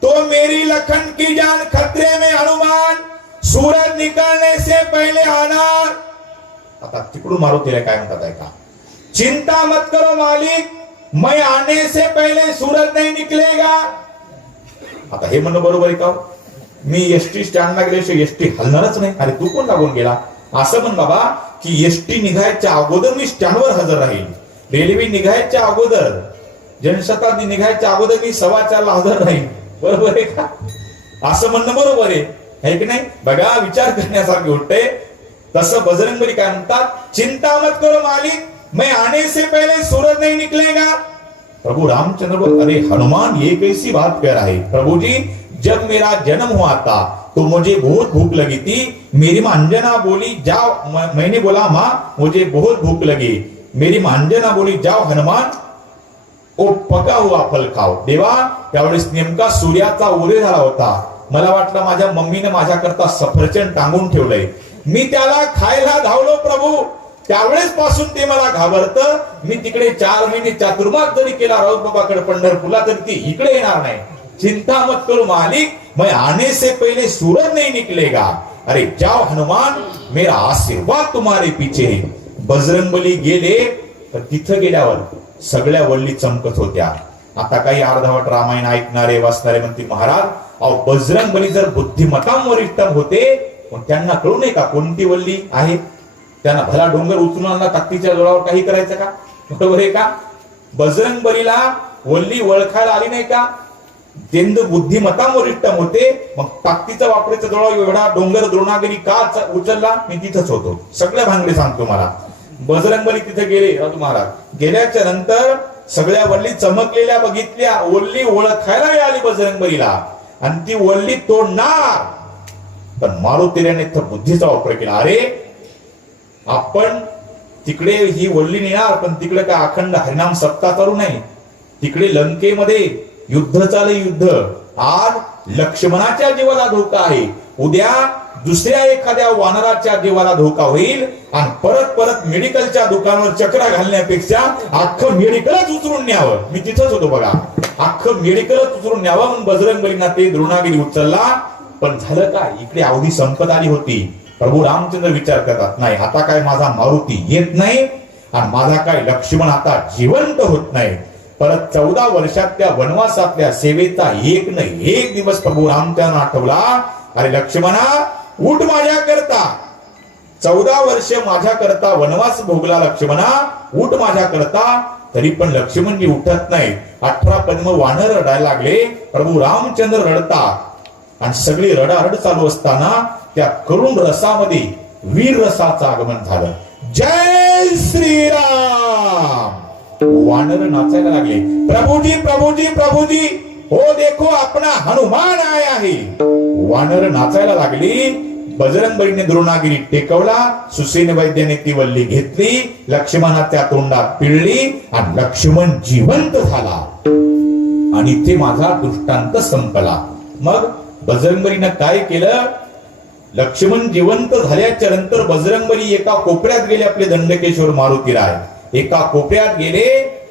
तो मेरी लखन की जान खतरे में हनुमान, सूरज निकलने से पहले आना. आता तिकडून मारुतीला काय म्हणतात ऐका, चिंता मत करो मालिक, मैं आने से पहले सूरज नहीं निकलेगा. आता हे म्हणणं बरोबर आहे का? मी एसटी स्टँडला गेल्याशिवाय एसटी हलणारच नाही. अरे तू कोण लागून गेला? असं म्हण बाबा की एसटी निघायच्या अगोदर मी स्टँडवर हजर राहील, रेल्वे निघायच्या अगोदर, जनशताब्दी निघायच्या अगोदर मी 4:15ला हजर राहील, बरोबर आहे का? असं म्हणणं बरोबर आहे की नाही? बघा, विचार करण्यासारखी गोष्ट आहे. तसं बजरंगबली काय म्हणतात, चिंता मत करो मालिक, मैं आने से पहले सूरज नहीं निकलेगा. प्रभु रामचंद्र बोले, अरे हनुमान ये कैसी बात कह रहा है? प्रभु जी, जब मेरा जन्म हुआ था तो मुझे बहुत भूख लगी थी, मेरी मां अंजना बोली जाओ, मैंने बोला मां मुझे बहुत भूख लगी, मेरी मां अंजना बोली जाओ हनुमान ओ पका हुआ फल खाओ. देवा, त्यावेळेस नेमका सूर्याचा उदय झाला होता. मला वाटलं माझ्या मम्मीने माझ्याकरता सफरचंद टांगून ठेवलंय, मी त्याला खायला धावलो प्रभू. त्यावेळेस पासून ते मला घाबरतं. मी तिकडे 4 महिने चातुर्मास जरी केला राऊत बाबाकडे पंढरपूरला, तरी ती इकडे येणार नाही. चिंता मत करो मालिक, मैं आने से पहले सूरज नहीं निकलेगा. अरे जाओ हनुमान, मेरा आशीर्वाद तुम्हारे पीछे है. बजरंगबली गेले, तर तिथं गेल्यावर सगळ्या वल्ली चमकत होत्या. आता काही अर्धवट रामायण ऐकणारे वाचणारे म्हणतील, महाराज अहो बजरंगबली जर बुद्धिमतांवर उत्तम होते, पण त्यांना कळू नये का कोणती वल्ली आहे? त्यांना भला डोंगर उचलून आणला, ताकदीच्या जोरावर काही करायचं का? बरोबर आहे का? बजरंगबलीला वल्ली ओळखायला आली नाही का? तेंद बुद्धिमतांवर उत्तम होते, मग ताकदीचा वापरायचा जोरावर एवढा डोंगर द्रोणागिरी का उचलला? मी तिथंच होतो. सगळ्या भानगडी सांगतो मला. बजरंगबली तिथे गेले राजू महाराज. गेल्याच्या नंतर सगळ्या वल्ली चमकलेल्या बघितल्या, वल्ली ओळखायला मिळाली बजरंगबलीला, आणि ती वल्ली तोडणार. पण मारुतीने बुद्धीचा वापर केला. अरे आपण तिकडे ही वल्ली नेणार, पण तिकडे काय अखंड हरिनाम सप्ताह करू नये. तिकडे लंकेमध्ये युद्ध चालू, युद्ध. आज लक्ष्मणाच्या जीवाला धोका आहे, उद्या दुसऱ्या एखाद्या वानराच्या जीवाला धोका होईल. आणि परत परत मेडिकलच्या दुकानावर चक्रा घालण्यापेक्षा अख्खं मेडिकलच उचलून न्यावं. मी तिथंच होतो बघा. अख्खं मेडिकलच उचलून न्यावं म्हणून बजरंगबलींना ते द्रोणागिरी उचलला. पण झालं काय? इकडे अवधी संपत आली होती. प्रभू रामचंद्र विचार करतात, नाही आता काय माझा मारुती येत नाही, आणि माझा काय लक्ष्मण आता जिवंत होत नाही. परत 14 वर्षात त्या वनवासातल्या सेवेचा एक न एक दिवस प्रभू रामचंद्र आठवला. अरे लक्ष्मणा, उठ माझ्या करता. 14 वर्ष माझ्या करता वनवास भोगला लक्ष्मणा, उठ माझ्या करता. तरी पण लक्ष्मणजी उठत नाही. 18 पद्म वानर रडायला लागले. प्रभू रामचंद्र रडतात, आणि सगळी रडारड चालू असताना त्या करुण रसामध्ये वीर रसाचं आगमन झालं. जय श्रीराम. वानर नाचायला लागले, प्रभुजी प्रभुजी प्रभुजी, हो देखो अपना हनुमान आया है. वानर नाचायला लागली. बजरंगबलीने द्रोणागिरी टेकवला. सुसेन वैद्याने ती वल्ली घेतली, लक्ष्मणाच्या तोंडात पिळली आणि लक्ष्मण जिवंत झाला. आणि ते माझा दृष्टांत संपला. मग बजरंगबलीनं काय केलं? लक्ष्मण जिवंत झाल्याच्या नंतर बजरंगबली एका कोपऱ्यात गेले. आपले दंडकेश्वर मारुतीराय एका कोपऱ्यात गेले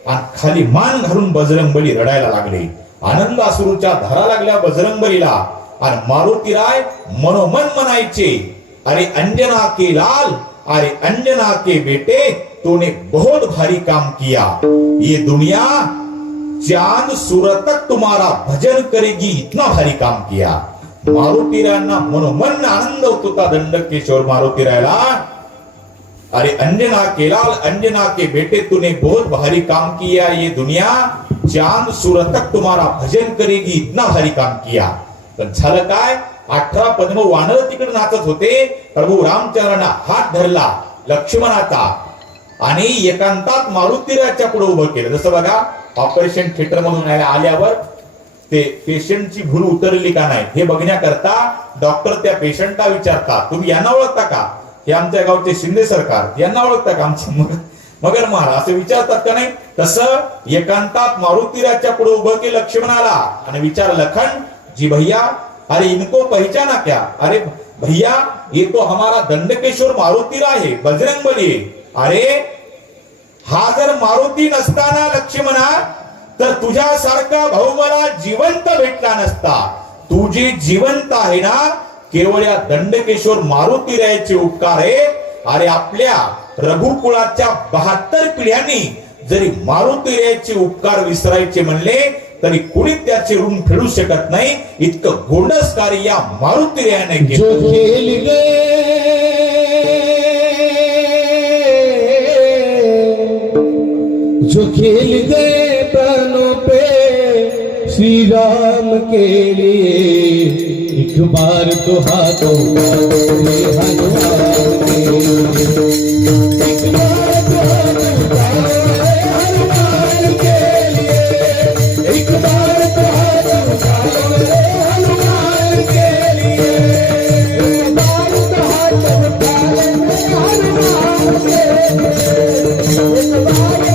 आणि खाली मान घालून बजरंगबली रडायला लागले. आनंद अश्रूच्या धारा लागल्या बजरंगबलीला. आणि मारुतीराय मनोमन म्हणायचे, अरे अंजना के लाल, अरे अंजना के बेटे, तूने बहुत भारी काम किया. ये दुनिया चांद सूरत तक तुम्हारा भजन करेगी, इतना भारी काम किया. मारुतीरायांना मनोमन आनंद होत होता दंडकेश्वर मारुतीरायला. अरे अंजना के लाल, अंजना के बेटे, तूने बहुत भारी काम किया. ये दुनिया चांद सूरत तक तुम्हारा भजन करेगी, इतना भारी काम किया. तर झालं काय? 18 पद्म वानर तिकडे नाचत होते. प्रभू रामचंद्रांना हात धरला लक्ष्मणाचा आणि एकांतात मारुतीराच्या पुढे उभं केलं. जसं बघा ऑपरेशन थिएटर मधून आल्यावर ते पेशंटची भूल उतरली का नाही हे बघण्याकरता डॉक्टर त्या पेशंटला विचारतात, तुम्ही यांना ओळखता का? हे आमच्या गावचे शिंदे सरकार, यांना ओळखता का? आमचे मगर महाराज असं विचारतात का नाही? तसं एकांतात मारुतीराच्या पुढे उभं केलं लक्ष्मणाला आणि विचारलं, लखन जी भैया, अरे इनको पहचाना क्या? अरे भैया ये तो हमारा दंडकेश्वर मारुतीराय है, बजरंगबली. अरे हा जर मारुती नसताना लक्ष्मणा, तर तुझ्यासारखा भाऊ मला जिवंत भेटला नसता. तू जे जिवंत आहे ना, केवळ या दंडकेश्वर मारुतीरायाचे उपकार आहे. अरे आपल्या रघुकुळाच्या 72 पिढ्यांनी जरी मारुतीरायाचे उपकार विसरायचे म्हणले तरी कुणी त्याचे ऋण फेडू शकत नाही. इतकं गोंडस कार्य या मारुतीरायाने केलं. जो खेल गए प्राणों पे श्री राम के लिए, एक बार तो हाथों हनुमान के लिए, एक बार तो हनुमान के लिए, एक बार तो हनुमान के लिए, एक बार तो हनुमान के लिए, एक बार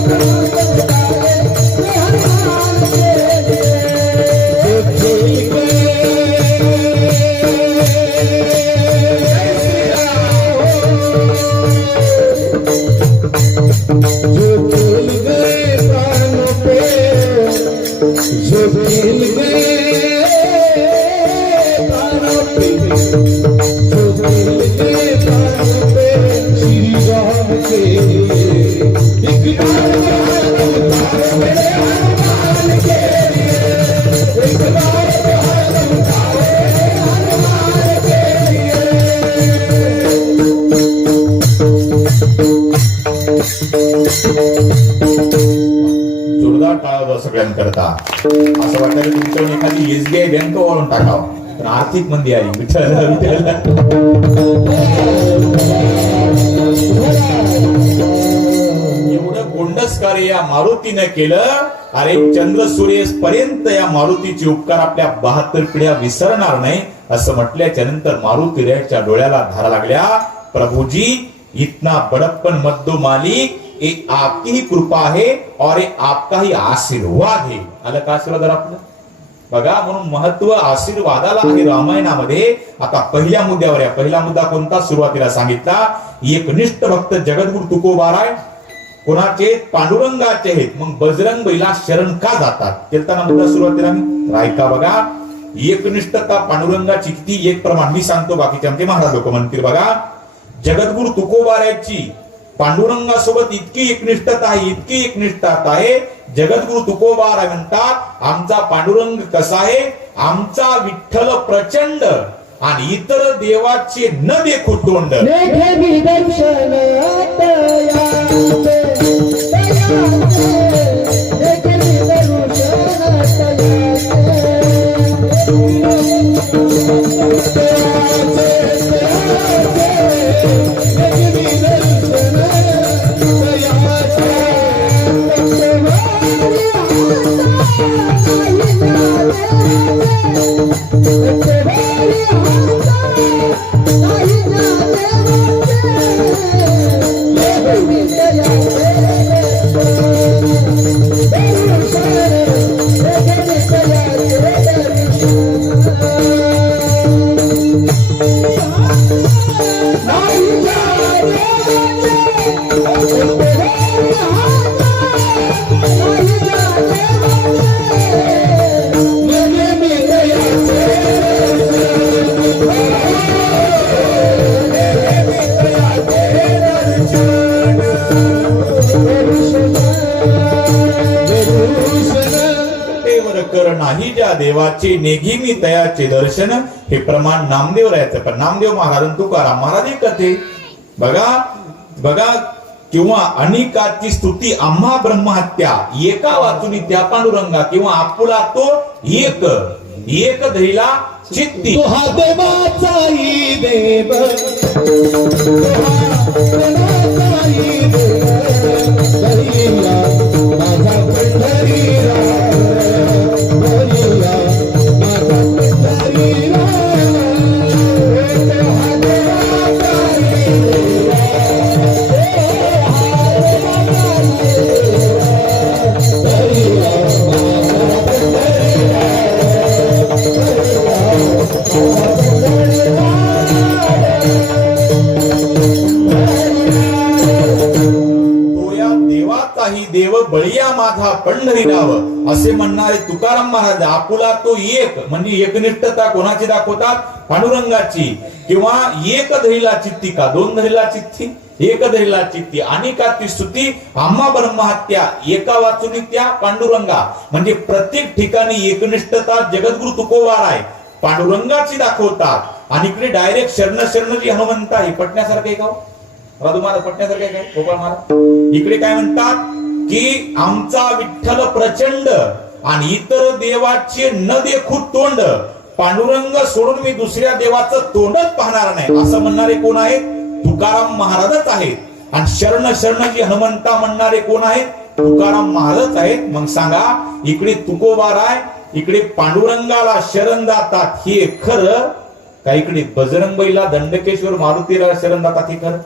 जोरदार टाळा सगळ्यांकरता. असं वाटतं की तुमच्यावर एखादी SBI बँक वाढून टाकावं, पण आर्थिक मंदी आली. विठ्ठल एवढं गोंडस कार्य या मारुतीने केलं. अरे चंद्र सूर्य पर्यंत या मारुतीचे उपकार आपल्या 72 पिढ्या विसरणार नाही असं म्हटल्याच्या नंतर मारुतीरायाच्या डोळ्याला धारा लागल्या. प्रभुजी इतना बड़प्पन मत दो मालिक, ये आपकी ही कृपा है और ये आपका ही आशीर्वाद है. आलं का आशीर्वाद आपलं? बघा, म्हणून महत्व आशीर्वादाला आहे रामायणामध्ये. आता पहिल्या मुद्द्यावर या. पहिला मुद्दा कोणता? सुरुवातीला सांगितला, एकनिष्ठ भक्त जगद्गुरु तुकोबाराय कोणाचे? पांडुरंगाचे आहेत. मग बजरंगबलीला शरण का जातात? केलताना मुद्दा सुरुवातीला ऐका बघा. एकनिष्ठता पांडुरंगाची किती एक प्रमाण मी सांगतो, बाकीचे आमचे महाराज लोक म्हणतील. बघा, जगद्गुरु तुकोबारायची पांडुरंगासोबत इतकी एकनिष्ठता आहे, इतकी एकनिष्ठता आहे. जगद्गुरु तुकोबाराय म्हणतात, आमचा पांडुरंग कसा आहे? आमचा विठ्ठल प्रचंड आणि इतर देवाचे न देखू तोंड. नाही ज्या देवाचे नेघी तयाचे दर्शन, हे प्रमाण नामदेव राहायचं. पण नामदेव महाराज तुकाराम महाराज कथे बघा बघा किंवा अनिकाची स्तुती आम्हा ब्रह्महत्या एका वाचुनी त्या पांडुरंगा किंवा आपुला तो एक एक धैला चित्ती तो हा देवाचाही देव माझा पंढरीला देव बळिया माझा पंढरीराव असे म्हणणारे तुकाराम महाराज आपुला तो एक म्हणजे एकनिष्ठता कोणाची दाखवतात? पांडुरंगाची. किंवा एक धैला चित्ती का दोन धैला चित्ती एक धैला चित्ती आणि का ती स्तुती आम्हा ब्रह्महत्या एका वाचुनी त्या पांडुरंगा म्हणजे प्रत्येक ठिकाणी एकनिष्ठता जगद्गुरु तुकोबार आहे पांडुरंगाची दाखवतात. आणि इकडे डायरेक्ट शरण शरण जी हनुमंत आहे पटण्यासारखं आहे का? राधू महाराज पटण्यासारखं आहे काय? गोपाळ महाराज इकडे काय म्हणतात की आमचा विठ्ठल प्रचंड आणि इतर देवाचे न देखू तोंड, पांडुरंग सोडून मी दुसऱ्या देवाचं तोंडच पाहणार नाही असं म्हणणारे कोण आहेत? तुकाराम महाराजच आहेत. आणि शरण शरण जी हनुमंता म्हणणारे कोण आहेत? तुकाराम महाराजच आहेत. मग सांगा इकडे तुकोबार आहे इकडे पांडुरंगाला शरण जातात हे खरं का इकडे बजरंगबईला दंडकेश्वर मारुतीला शरण जातात हे खरं?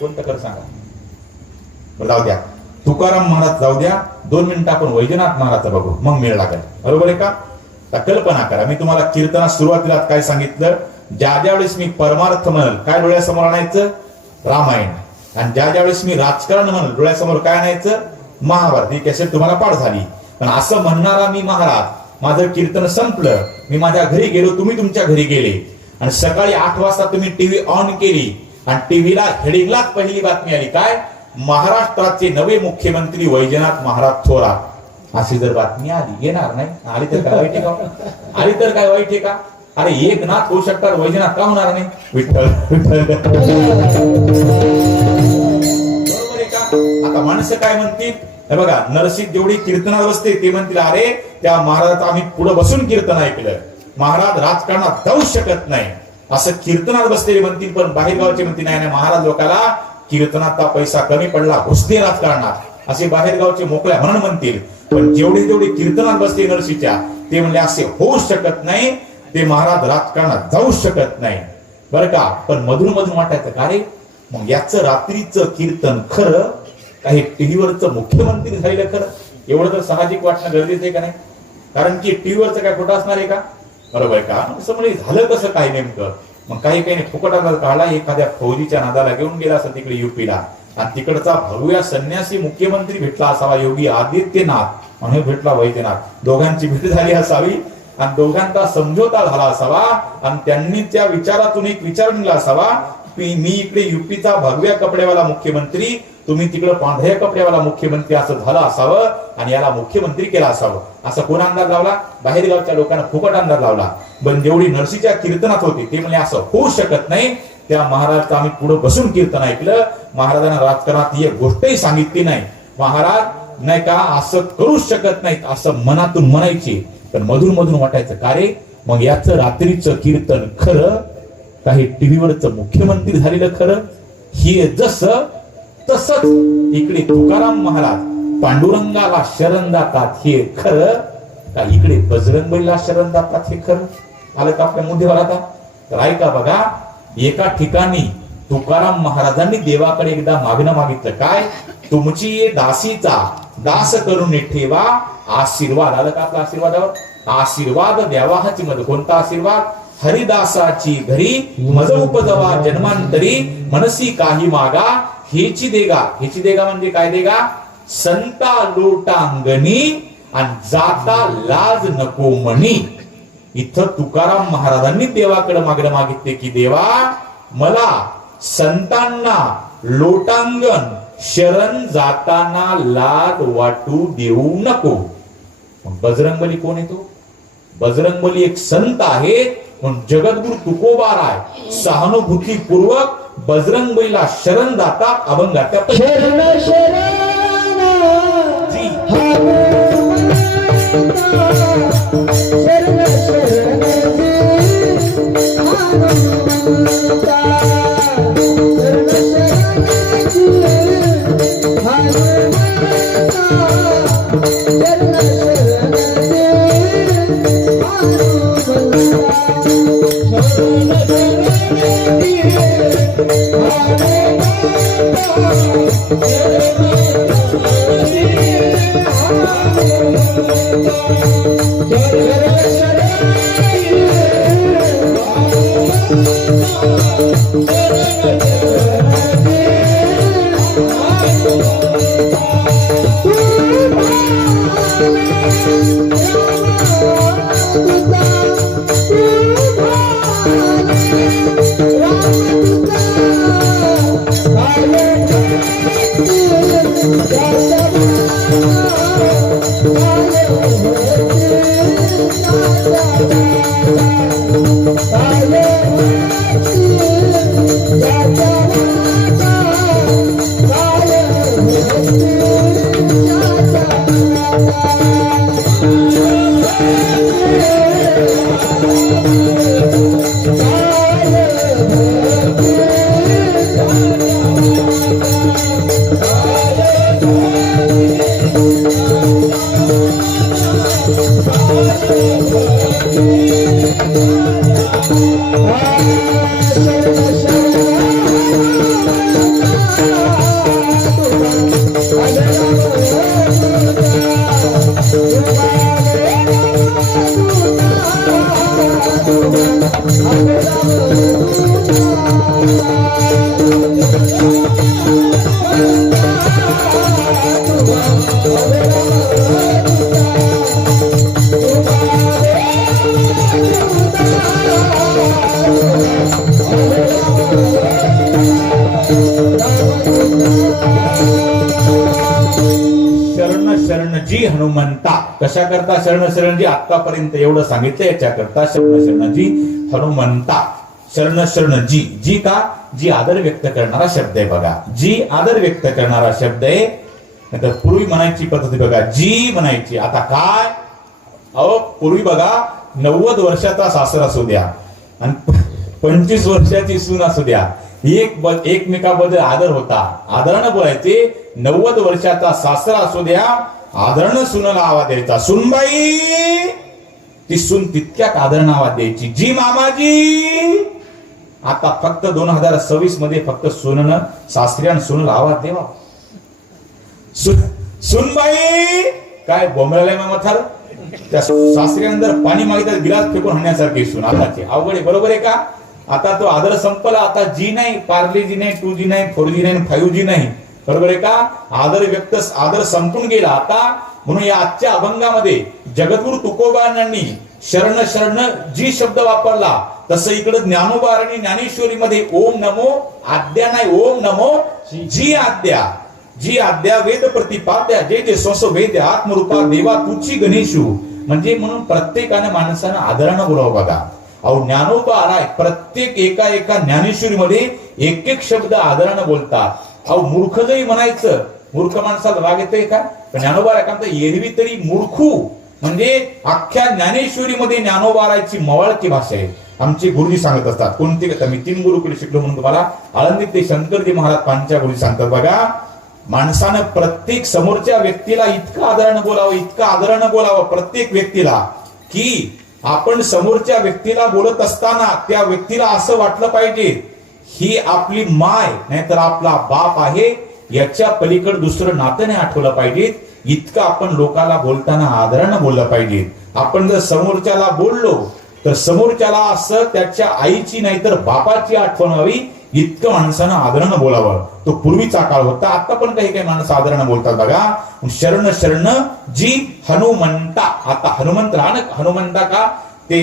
कोणतं खरं सांगा? जाऊ द्या तुकाराम महाराज जाऊ द्या 2 मिनिटं आपण वैजनाथ महाराजचा बघू मग मेळ लागेल. बरोबर आहे का? कल्पना करा मी तुम्हाला कीर्तना सुरुवातीला काय सांगितलं ज्या वेळेस मी परमार्थ म्हणल काय डोळ्यासमोर आणायचं? रामायण. आणि ज्या वेळेस मी राजकारण म्हणल डोळ्यासमोर काय आणायचं? महाभारत. ही कॅसेट तुम्हाला पाठ झाली. पण असं म्हणणारा मी महाराज माझं कीर्तन संपलं मी माझ्या घरी गेलो तुम्ही तुमच्या घरी गेले आणि सकाळी 8 वाजता तुम्ही टीव्ही ऑन केली आणि टीव्हीला हेडिंगलाच पहिली बातमी आली काय? महाराष्ट्राचे नवे मुख्यमंत्री वैजनाथ महाराज थोरात अशी जर बातमी आली येणार नाही आली तर काय वाईट आहे का? आली तर काय वाईट आहे का? अरे एक नाथ होऊ शकतात वैजनाथ का होणार नाही? विठ्ठल विठ्ठल बरोबर आहे का? आता माणसं काय म्हणतील हे बघा नरसिंह जेवढी कीर्तनात बसते ते म्हणतील अरे त्या महाराजात आम्ही पुढे बसून कीर्तन ऐकलं महाराज राजकारणात जाऊ शकत नाही असं कीर्तनात बसलेले म्हणतील. पण बाहेरगावचे म्हणतील नाही नाही महाराज लोकांना कीर्तनाचा पैसा कमी पडला घुसते राजकारणात असे बाहेरगावचे मोकळ्या म्हणून म्हणतील. पण जेवढे जेवढे कीर्तनात बसते नरसीच्या ते म्हणले असे होऊ शकत नाही ते महाराज राजकारणात जाऊ शकत नाही बरं का? पण मधून मधून वाटायचं का रे मग याचं रात्रीचं कीर्तन खरं काही टीव्हीवरचं मुख्यमंत्री झालेलं खरं? एवढं तर साहजिक वाटणं गरजेचं आहे का नाही? कारण की टीव्हीवरचं काय खोटं असणार आहे का? बरोबर आहे का? असं म्हणजे झालं कसं काय नेमकं? मग काही काही फुकटाचा काढला एखाद्या फौजीच्या नादाला घेऊन गेला असं तिकडे युपीला आणि तिकडचा भगव्या संन्यासी मुख्यमंत्री भेटला असावा योगी आदित्यनाथ म्हणून भेटला वैद्यनाथ. दोघांची भेट झाली असावी आणि दोघांचा समझोता झाला असावा आणि त्यांनी त्या विचारातून एक विचार निघाला असावा मी इकडे युपीचा भगव्या कपड्यावाला मुख्यमंत्री तुम्ही तिकडे पांढऱ्या कपड्यावाला मुख्यमंत्री असं झालं असावं आणि याला मुख्यमंत्री केला असावं असं कोण अंदाज लावला? बाहेरगावच्या लोकांना फुकट अंदाज लावला. पण जेवढी नरसीच्या कीर्तनात होती ते म्हणजे असं होऊ शकत नाही. त्या महाराजचं आम्ही पुढे बसून कीर्तन ऐकलं. महाराजांना राजकारणात एक गोष्टही सांगितली नाही. महाराज नाही का असं करू शकत नाहीत असं मनातून म्हणायचे. पण मधून मधून वाटायचं का रे मग याचं रात्रीचं कीर्तन खरं काही टीव्हीवरचं मुख्यमंत्री झालेलं खरं? हे जसं तसंच इकडे तुकाराम महाराज पांडुरंगाला शरण जातात हे खरं का इकडे बजरंगबलीला शरण जातात हे खरं आलं का आपल्या मुद्द्यावर आता? तर ऐका बघा, एका ठिकाणी तुकाराम महाराजांनी देवाकडे एकदा मागणं मागितलं, काय? तुमची दासीचा दास करून ठेवा आशीर्वाद. आलं का आपल्या आशीर्वादावर? आशीर्वाद द्यावा हाची मध्ये. कोणता आशीर्वाद? हरिदासाची घरी मज उपजवा जन्मांतरी मनसी काही मागा हेची देगा. हेची देगा म्हणजे काय देगा? संता लोटांगणी आणि जाता लाज नको म्हणी. इथं तुकाराम महाराजांनी देवाकडे मागणं मागितले की देवा मला संतांना लोटांगण शरण जाताना लाज वाटू देऊ नको. बजरंगबली कोण येतो? बजरंगबली एक संत आहे, म्हणून जगद्गुरु तुकोबाराय सहानुभूतीपूर्वक बजरंगबलीला शरण जातात. अभंगाच्या शरण शरण जी शरण शरण हनुमंता शरण शरण शरणजी हनुमंता. कशा करता शरणजी? आतापर्यंत एवढं सांगितलं, याच्या करता शरणजी हनुमंता. शरणजी जी का? जी आदर व्यक्त करणारा शब्द आहे बघा. जी आदर व्यक्त करणारा शब्द आहे. नंतर पूर्वी म्हणायची पद्धती बघा, जी म्हणायची. आता काय? अहो पूर्वी बघा 90 वर्षाचा सासरा असू द्या आणि 25 वर्षाची सून असू द्या, एकमेकाबद्दल आदर होता, आदरानं बोलायचे. 90 वर्षाचा सासरा असू द्या, आदरानं सुनेला आवाज द्यायचा. सुनबाई, ती सून तितक्यात आदरानं आवाज द्यायची. जी मामाजी. आता फक्त 2026 मध्ये फक्त सुननं सासऱ्यानं सुनेला आवाज द्यावा. सुनबाई काय बोंबलाय मामाथार. त्या सासऱ्यानं जर पाणी मागितलं गिलास फेकून हाणण्यासारखी सून. आताची अवघड आहे, बरोबर आहे का? आता तो आदर संपला. आता जी नाही, पार्ले जी नाही, 2G नाही, 4G नाही, 5G नाही, बरोबर आहे का? आदर संपून गेला आता. म्हणून या आजच्या अभंगामध्ये जगद्गुरु तुकोबारांनी शरण शरण जी शब्द वापरला, तसं इकडे ज्ञानोबारांनी ज्ञानेश्वरीमध्ये ओम नमो आद्या नाही, ओम नमो जी आद्या. जी आद्या वेद प्रतिपाद्या जे जे स्वस वेद आत्मरूपा देवा तुची गणेशू. म्हणजे म्हणून प्रत्येकाने माणसानं आदरानं बोलावं बघा. अहो ज्ञानोबा आलाय, प्रत्येक एका ज्ञानेश्वरीमध्ये एक एक शब्द आदरानं बोलतात. अहो मूर्ख जरी म्हणायचं, मूर्ख माणसाला राग येतोय का? ज्ञानोबा एखादा एरवी तरी मूर्खू म्हणजे अख्ख्या ज्ञानेश्वरीमध्ये ज्ञानोबारायची मवाळकी भाषा आहे. आमचे गुरुजी सांगत असतात. कोणते? मी 3 गुरुकुल शिकलो म्हणून तुम्हाला आळंदीत ते शंकरजी महाराज पांच्या गुरुजी सांगतात बघा. माणसानं प्रत्येक समोरच्या व्यक्तीला इतकं आदरानं बोलावं, इतकं आदरानं बोलावं प्रत्येक व्यक्तीला, की आपण समोरच्या व्यक्तीला बोलत असताना त्या व्यक्तीला असं वाटलं पाहिजे ही आपली माय नाहीतर आपला बाप आहे, याच्या पलीकडे दुसरं नातं नाही आठवलं पाहिजे. इतकं आपण लोकाला बोलताना आदरानं बोललं पाहिजे. आपण जर समोरच्याला बोललो तर समोरच्याला असं त्याच्या आईची नाहीतर बापाची आठवण व्हावी, इतकं माणसानं आदरानं बोलावं. तो पूर्वीचा काळ होता. आता पण काही काही माणसं आदरानं बोलतात बघा. शरण शरण जी हनुमंता. आता हनुमंता का ते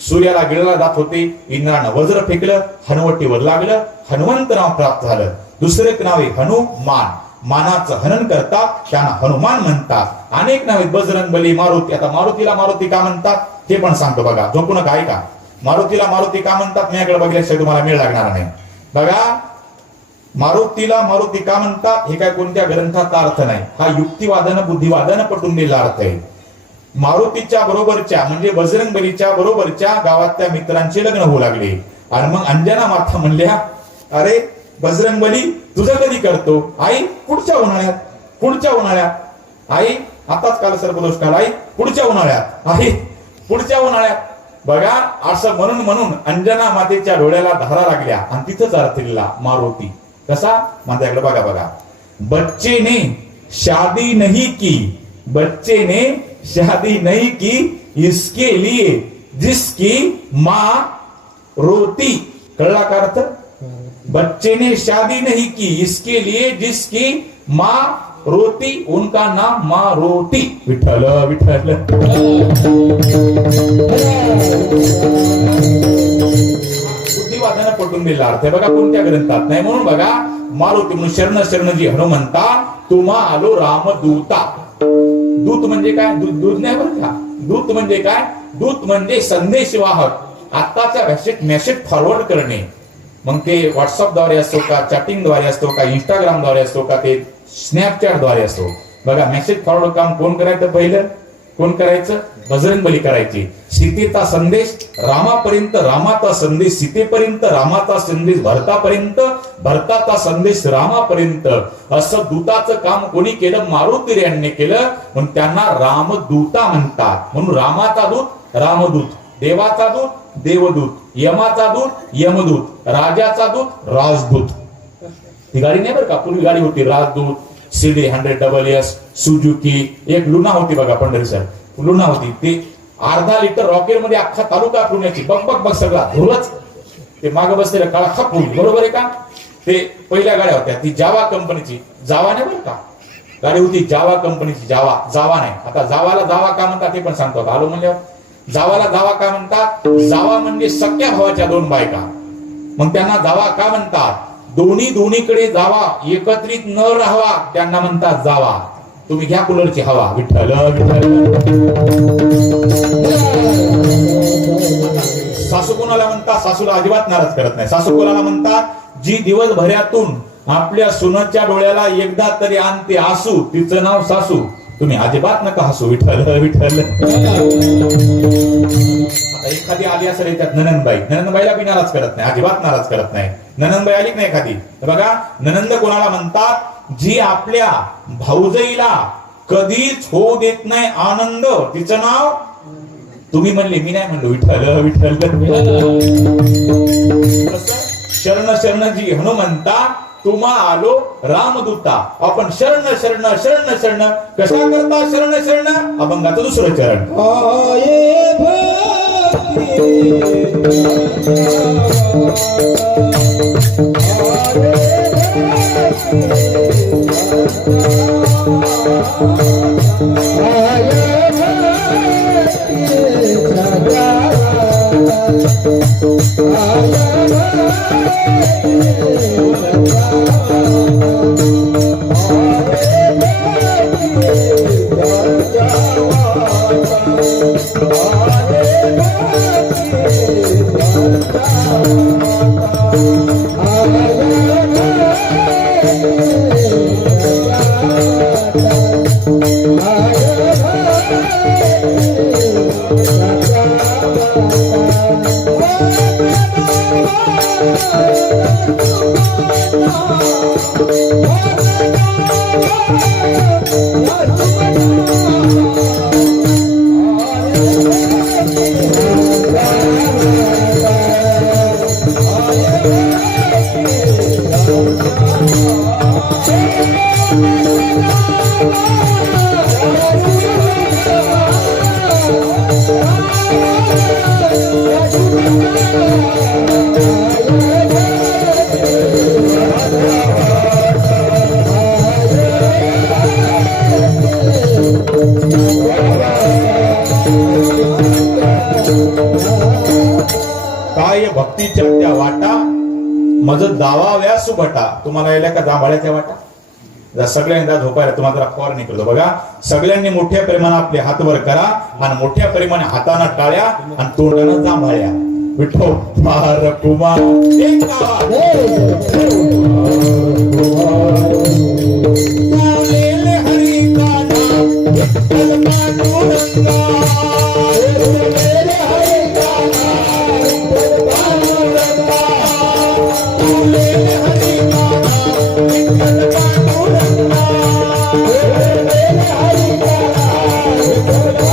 सूर्याला गिळला जात होते, इंद्रानं वज्र फेकलं, हनुवटीवर लागलं, हनुमंत नाव प्राप्त झालं. दुसरे नाव आहे हनुमान, मानाचं हनन करतात त्यांना हनुमान म्हणतात. अनेक नावे बजरंगबली, मारुती. आता मारुतीला मारुती का म्हणतात ते पण सांगतो बघा, झोपू नका ऐका. मारुतीला मारुती का म्हणतात माझ्याकडे बघल्याशिवाय तुम्हाला मेळ लागणार नाही. बघा, मारुतीला मारुती का म्हणतात हे काय कोणत्या ग्रंथाचा अर्थ नाही, हा युक्तिवादानं बुद्धिवादानं पटून दिलेला अर्थ आहे. मारुतीच्या बरोबरच्या म्हणजे बजरंगबलीच्या बरोबरच्या गावात त्या मित्रांचे लग्न होऊ लागले. आणि मग अंजना माता म्हणल्या, अरे बजरंगबली तुझं कधी करतो? आई पुढच्या उन्हाळ्यात. पुढच्या उन्हाळ्यात आई आताच काल सर्पदोष काल, आई पुढच्या उन्हाळ्यात, आई पुढच्या उन्हाळ्यात. बघा, असं म्हणून म्हणून अंजना मातेच्या डोळ्याला धारा लागल्या आणि तिथंच अर्थ लिहिला मारुती. कसा? माझ्याकडे बघा बघा. बच्चे ने शादी नहीं की, बच्चे ने शादी नहीं की, इसके लिए जिसकी माँ रोती. कळला का अर्थ? बच्चे ने शादी नहीं की, इसके लिए जिसकी माँ रोती, उनका नाम मारुती. विठ्ठल विठ्ठल. बुद्धिवादानं पटून दिला अर्थ आहे बघा, कोणत्या ग्रंथात नाही. म्हणून बघा, मारुती म्हणून शरण शरणजी हनुमंता तुम्हा आलो रामदूता. दूत म्हणजे काय? दूध नाही बरं का. दूत म्हणजे काय? दूत म्हणजे संदेशवाहक. आताच्या भाषेत मेसेज फॉरवर्ड करणे. मग ते व्हॉट्सअपद्वारे असतो का, चॅटिंगद्वारे असतो का, इंस्टाग्रामद्वारे असतो का, ते स्नॅपचॅटद्वारे असतो. बघा, मेसेज फॉरवर्ड काम कोण करायचं? पहिलं कोण करायचं? बजरंगबली करायची. सीतेचा संदेश रामापर्यंत, रामाचा संदेश सीतेपर्यंत, रामाचा संदेश भरतापर्यंत, भरताचा संदेश रामापर्यंत, असं दूताचं काम कोणी केलं? मारुती यांनी केलं. म्हणून त्यांना रामदूता म्हणतात. म्हणून रामाचा दूत रामदूत, देवाचा दूत देवदूत, यमाचा दूत यमदूत, राजाचा दूत राजदूत. ही गाडी नाही बरं का, पूर्वी गाडी होती राजदूत, CD 100SS, सुजुकी, एक लुना होती बघा पंढरीसर, लुना होती. ती अर्धा लिटर रॉकेल मध्ये अख्खा तालुका फिरण्याची. बघ बघ बघ सगळा धुरच. ते मागे बसलेला काळा खपून, बरोबर आहे का? ते पहिल्या गाड्या होत्या, ती जावा कंपनीची. जावा नाही बरं का, गाडी होती जावा कंपनीची. जावा नाही. आता जावाला जावा का म्हणतात ते पण सांगतो. आलो म्हणल्यावर जावाला जावा का म्हणतात? जावा म्हणजे सख्या भावाच्या दोन बायका. मग त्यांना जावा का म्हणतात? दोन्हीकडे जावा, एकत्रित न राहावा, त्यांना म्हणतात जावा. तुम्ही घ्या कूलरची हवा. विठ्ठल सासू कोणाला म्हणतात? सासूला अजिबात नाराज करत नाही. सासू कोणाला म्हणतात? जी दिवसभरातून आपल्या सुनाच्या डोळ्याला एकदा तरी आणते आसू, तिचं नाव सासू. तुम्ही अजिबात नका हसू. विठ्ठल विठ्ठल. एखादी आली असेल याच्यात ननंदबाई, ननंदबाईला बी नाराज करत नाही, अजिबात नाराज करत नाही. ननंदबाई आली नाही एखादी, बघा ननंद कोणाला म्हणतात? जी आपल्या भाऊजाईला कधीच होऊ देत नाही आनंद, तिचं नाव. तुम्ही म्हणले, मी नाही म्हणलो. विठ्ठल विठ्ठल. शरण शरणजी हनुमंता तुम्हा आलो रामदूता. आपण शरण शरण शरण शरण कशा करता? शरण शरण अभंगाचं दुसरं चरण. Oh काय भक्तीच्या त्या वाटा मज दावा सुभटा. तुम्हाला यायला का जांभाळ्याच्या वाटा? जर सगळ्यांदा झोपायला तुम्हाला जरा फवारणी करतो बघा. सगळ्यांनी मोठ्या प्रेमाने आपले हात वर करा आणि मोठ्या प्रेमाने हाताना टाळ्या आणि तोंडानं जांभाळ्या. विठो फार कुमार एक गावात. गालेले हरी का नाम विठ्ठल पांडुरंगा. गालेले हरी का नाम विठ्ठल पांडुरंगा. गालेले हरी का नाम विठ्ठल पांडुरंगा. गालेले हरी का नाम विठ्ठल पांडुरंगा.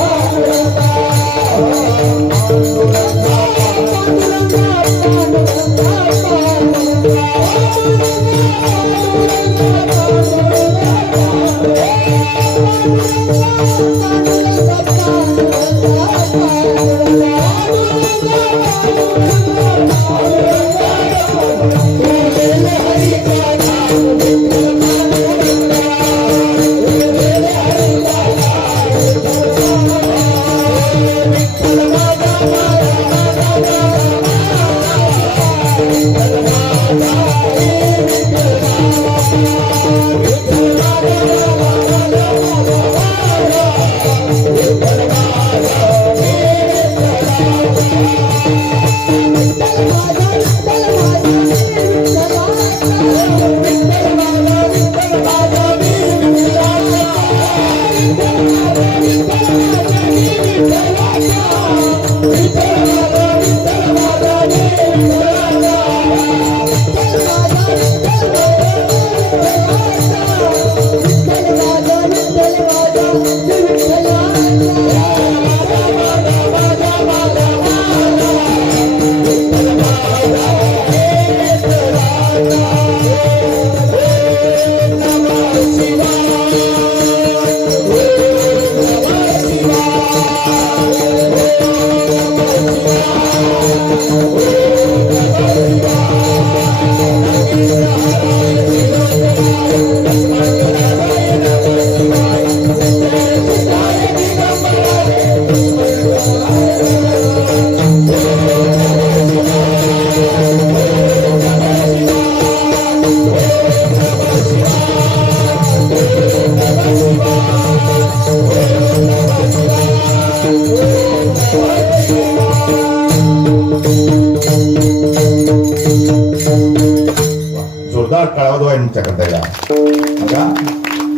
जोरदार टाळा वाजवा करता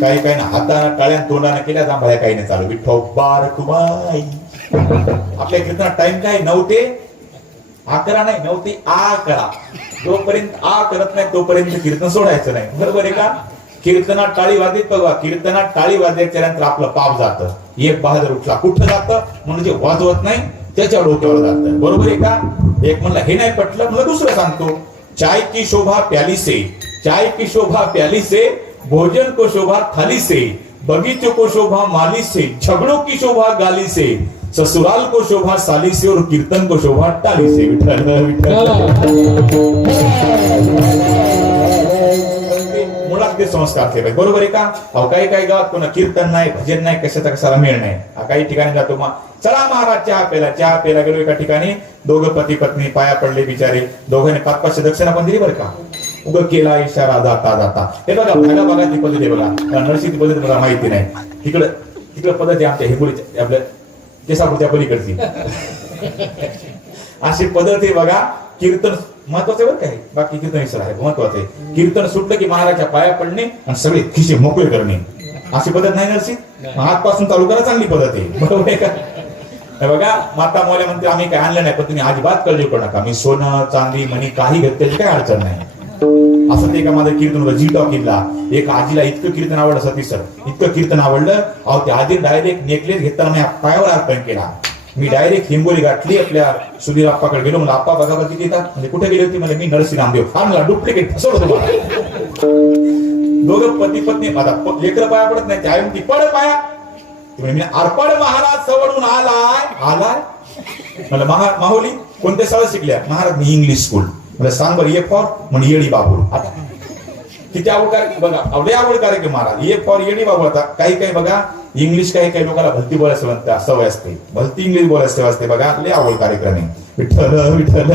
काही काही हाताने टाळ्या तोंडाने केल्या जांभळ्या काही नाही चालू. विठो बार कुमाई. आपल्या कीर्तनात टाइम काय 9 ते 11 नाही, 9 ते 11. जोपर्यंत आ करत नाही तोपर्यंत कीर्तन सोडायचं नाही. बरोबर आहे का? कीर्तनात टाळी वाजत बघा. कीर्तनात टाळी वाजल्याच्या नंतर आपलं पाप जातं. एक बहादर उठला कुठं जातं म्हणजे वाजवत नाही त्याच्या डोक्यावर जातं. बरोबर आहे का? एक म्हणलं हे नाही पटलं, मला दुसरं सांगतो. चाय की शोभा प्याली से, चाय की शोभा प्याली से, भोजन को शोभा थाली से, बगीचों को शोभा माली से, झगड़ों की शोभा गाली से, ससुराल को शोभा साली से और कीर्तन को शोभा टाली से. विठ्ठल विठ्ठल. मुळात ते संस्कार केले. बरोबर आहे का? अहो काही काही गावात कोणा कीर्तन नाही, भजन नाही, कशाचा कशाला मेळ नाही. काही ठिकाणी जातो मग चला महाराज चहा प्यायला गेलो. एका ठिकाणी दोघं पती पत्नी पाया पडले बिचारे. दोघांनी 500 दक्षिणा पण दिली बरं का. उग केला इशारा जाता जाता. हे बघा भागाभागाची पद्धत आहे बघा. नरसिंह पद्धत मला माहिती नाही. तिकडं पद्धत आहे आमच्या हिंगोलीच्या आपल्या केसापूरच्या पलीकडची. अशी पद्धत आहे बघा. कीर्तन महत्वाचं बरं काय, बाकी कीर्तन विसर आहे महत्वाचं आहे. कीर्तन सुटलं की महाराजच्या पाया पडणे आणि सगळे खिशे मोकळे करणे. अशी पद्धत नाही नरसिंह. हातपासून चालू करा, चांगली पद्धत आहे. बरोबर आहे का? बघा माता मौल्या म्हणते आम्ही काय आणलं नाही, पण तुम्ही अजिबात काळजी करू नका. मी सोनं चांदी मणी काही घेत त्याची काय अडचण नाही. असं ते का माझं कीर्तन होतं जी टॉकीला. एक आजीला इतकं कीर्तन आवडलं सतीश सर, इतकं कीर्तन आवडलं. अहो ते आजी डायरेक्ट नेकलेस घेताना मी पायावर अर्पण केला. मी डायरेक्ट हिंगोली गाठली. आपल्या सुधीर आप्पाकडे गेलो. मला आप्पा बघा किती येतात म्हणजे कुठे गेली होती. म्हणजे मी नरसिंह नामदेव. हा मला डुप्लिकेट फसवलं तुम्हाला. दोघं पती पत्नी माझा लेकर पाया पडत नाही. त्या ती पड पाया. मी अर्पण महाराज सवडून आलाय. मला माहुली कोणत्या शाळा शिकल्या? महाराज मी इंग्लिश स्कूल. मला सांग बरं ये फॉर म्हणजे येडी बाबूल. आता किती आवड कार्यक्रम बघा, आवडे आवड कार्यक्रम महाराज एक फॉर येणी बाबू. आता काही बघा इंग्लिश काही लोकांना भलती बोलायचं सवय असते, भलती इंग्लिश बोलायची सवय असते बघा. लय आवड कार्यक्रम आहे. विठ्ठल विठ्ठल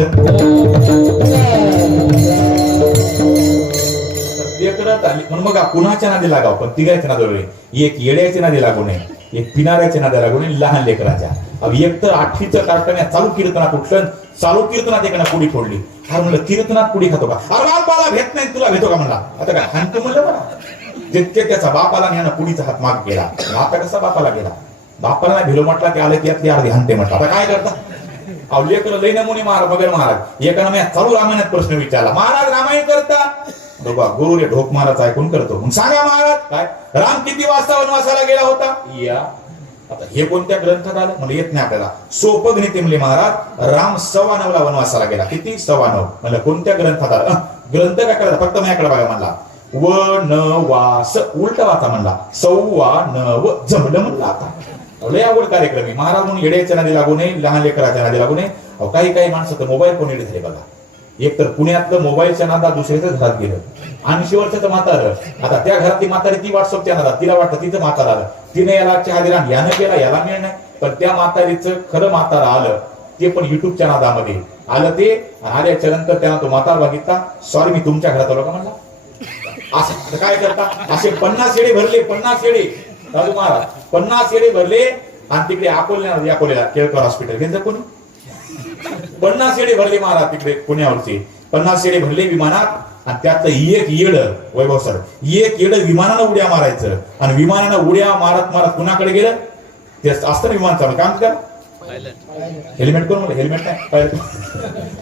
करत आली म्हणून बघा कुणाच्या नादी लागाव, पण तिघायच्या नादी, एक येड्याच्या नादी लागू नये, एक पिणाऱ्याच्या नादी लागू नये, लहान लेकराच्या. अब एक तर 8वीचं कारखान्यात चालू कीर्तनात उठलं, चालू कीर्तनात एकानं पुडी फोडली. अरे म्हणलं कीर्तनात पुडी खातो का? अरे बापाला भेट नाही तुला भेटो का म्हणला. आता काय हाणतो म्हणलं बघा. जितके त्याचा बापाला न्यानं पुडीचा हात माग केला. आता कसा बापाला गेला, बापाला नाही भिलो म्हटला की आले त्यातली अर्धी हानते म्हटलं. आता काय करता अहो लेकर लई नमुनी महाराज एकानं मी चालू रामायणात प्रश्न विचारला, महाराज रामायण करता बाबा गुरुने ढोक महाराज ऐकून करतो. मग सांगा महाराज काय राम किती वाजता वनवासाला गेला होता या. आता हे कोणत्या ग्रंथात आलं म्हणजे येत नाही आपल्याला. सोपं गणित म्हणले महाराज राम 9:15 वनवासाला गेला. किती 9:15 म्हणलं कोणत्या ग्रंथात आलं. ग्रंथ काय करायचा फक्त माझ्याकडे बघा म्हणला वनवास उलट वाचा म्हणला 9:15 जमलं म्हणलं. आता लय आवड कार्यक्रम आहे महाराज म्हणून येड्याच्या नादी लागू नये, लहान लेकराच्या नादी लागू नये. काही माणसं तर मोबाईल फोन येडे झाले बघा. एक तर पुण्यातलं मोबाईलच्या नादात दुसऱ्याच्या घरात गेलं. 80 वर्षाचं म्हातारं, आता त्या घरातली म्हातारी ती व्हॉट्सअपच्या नादात, तिला वाटतं तिचं म्हातार आलं, तिने याला चहा दिला यानं केला याला मिळ नाही. पण त्या म्हातारीचं खरं म्हातारं आलं ते पण युट्यूबच्या नादामध्ये आलं. ते आल्याच्या नंतर त्यानं तो म्हातार बघितला, सॉरी मी तुमच्या घरात आलो का म्हणला. असं काय करता असे 50 येडे भरले, 50 येडे राजू महाराज 50 येडे भरले. आणि तिकडे अकोलेला केळकर हॉस्पिटल घेतलं कोणी 50 येडे भरले महाराज तिकडे पुण्यावरचे 50 येडे भरले विमानात. आणि त्यातलं एक येड वैभव सर एक येड विमानानं उड्या मारायचं आणि विमानानं उड्या मारत कुणाकडे गेलं ते असतं विमान चालू काम करा हेल्मेट करून मला हेल्मेट नाही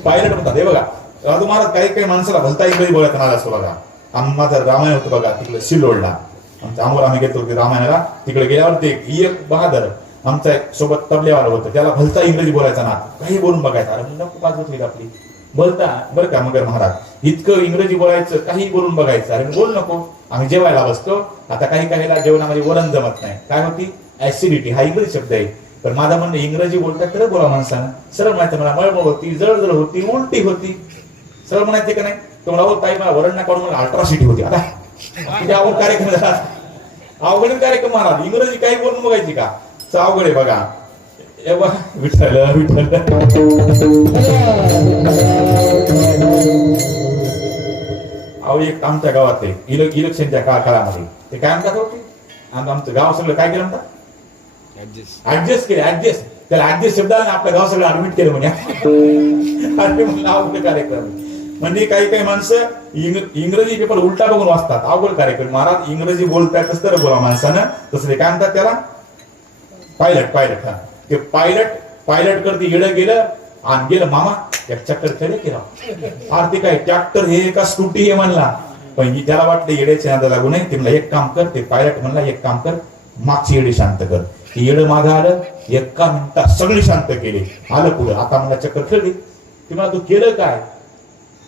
पायलट म्हणतात. हे बघा राजू महाराज काही माणसाला भलता इंग्रजी बोलायचं नाद असतो बघा. माझं रामायण होतं बघा तिकडे सिल्लोडला आमच्या आमोर आम्ही गेलो रामायणाला. तिकडे गेल्यावर ते एक बहादर आमचा सोबत तबल्यावाला होतं, त्याला भलता इंग्रजी बोलायचा ना काही बोलून बघायचा. अरे नको पाच होती आपली बोलता बरं का मगर महाराज इतकं इंग्रजी बोलायचं काही बोलून बघायचं. अरे बोल नको आम्ही जेवायला बसतो. आता काहीला जेवणामध्ये वरण जमत नाही काय होती ऍसिडिटी हा इंग्रजी शब्द आहे. तर माझा म्हणणं इंग्रजी बोलता खरं बोला माणसानं. सरळ म्हणायचं मला मळमळ होती जळजळ होती उलटी होती सरळ म्हणायचे का नाही. तो मला ताई मला वरण ना काढून मला अल्ट्रासिटी होती. आता आवड कार्यक्रम झाला अवघड कार्यक्रम महाराज इंग्रजी काही बोलून बघायची का अवघड आहे बघा. विठ्ठल विठ्ठल अहो एक आमच्या गावात इलेक्शनच्या काळामध्ये ते काय म्हणतात होते आमचं गाव सगळं काय केलं म्हणतात ऍडजस्ट केलं ऍडजस्ट त्याला ऍडजस्ट शब्दाला आपलं गाव सगळं ऍडमिट केलं म्हणजे अवघड कार्यक्रम. म्हणजे काही माणसं इंग्रजी पेपर उलटा बघून वाचतात अवघड कार्यक्रम महाराज. इंग्रजी बोलतायच तर बोला माणसानं तसं ते काय म्हणतात त्याला पायलट हा ते पायलट करते येडं गेलं आणि गेलं मामा एक चक्कर खेळ केला. अरे ते काय ट्रॅक्टर हे का स्कूटी हे म्हणला पण त्याला वाटलं येड्याच्या नादाला लागू नये. ते म्हणला एक काम कर ते पायलट म्हणला एक काम कर मागची येडे शांत कर. ते येडं मागं आलं 1 मिनिटात सगळे शांत केले आलं पुढं. आता मला चक्कर खेळली. ते मला तू केलं काय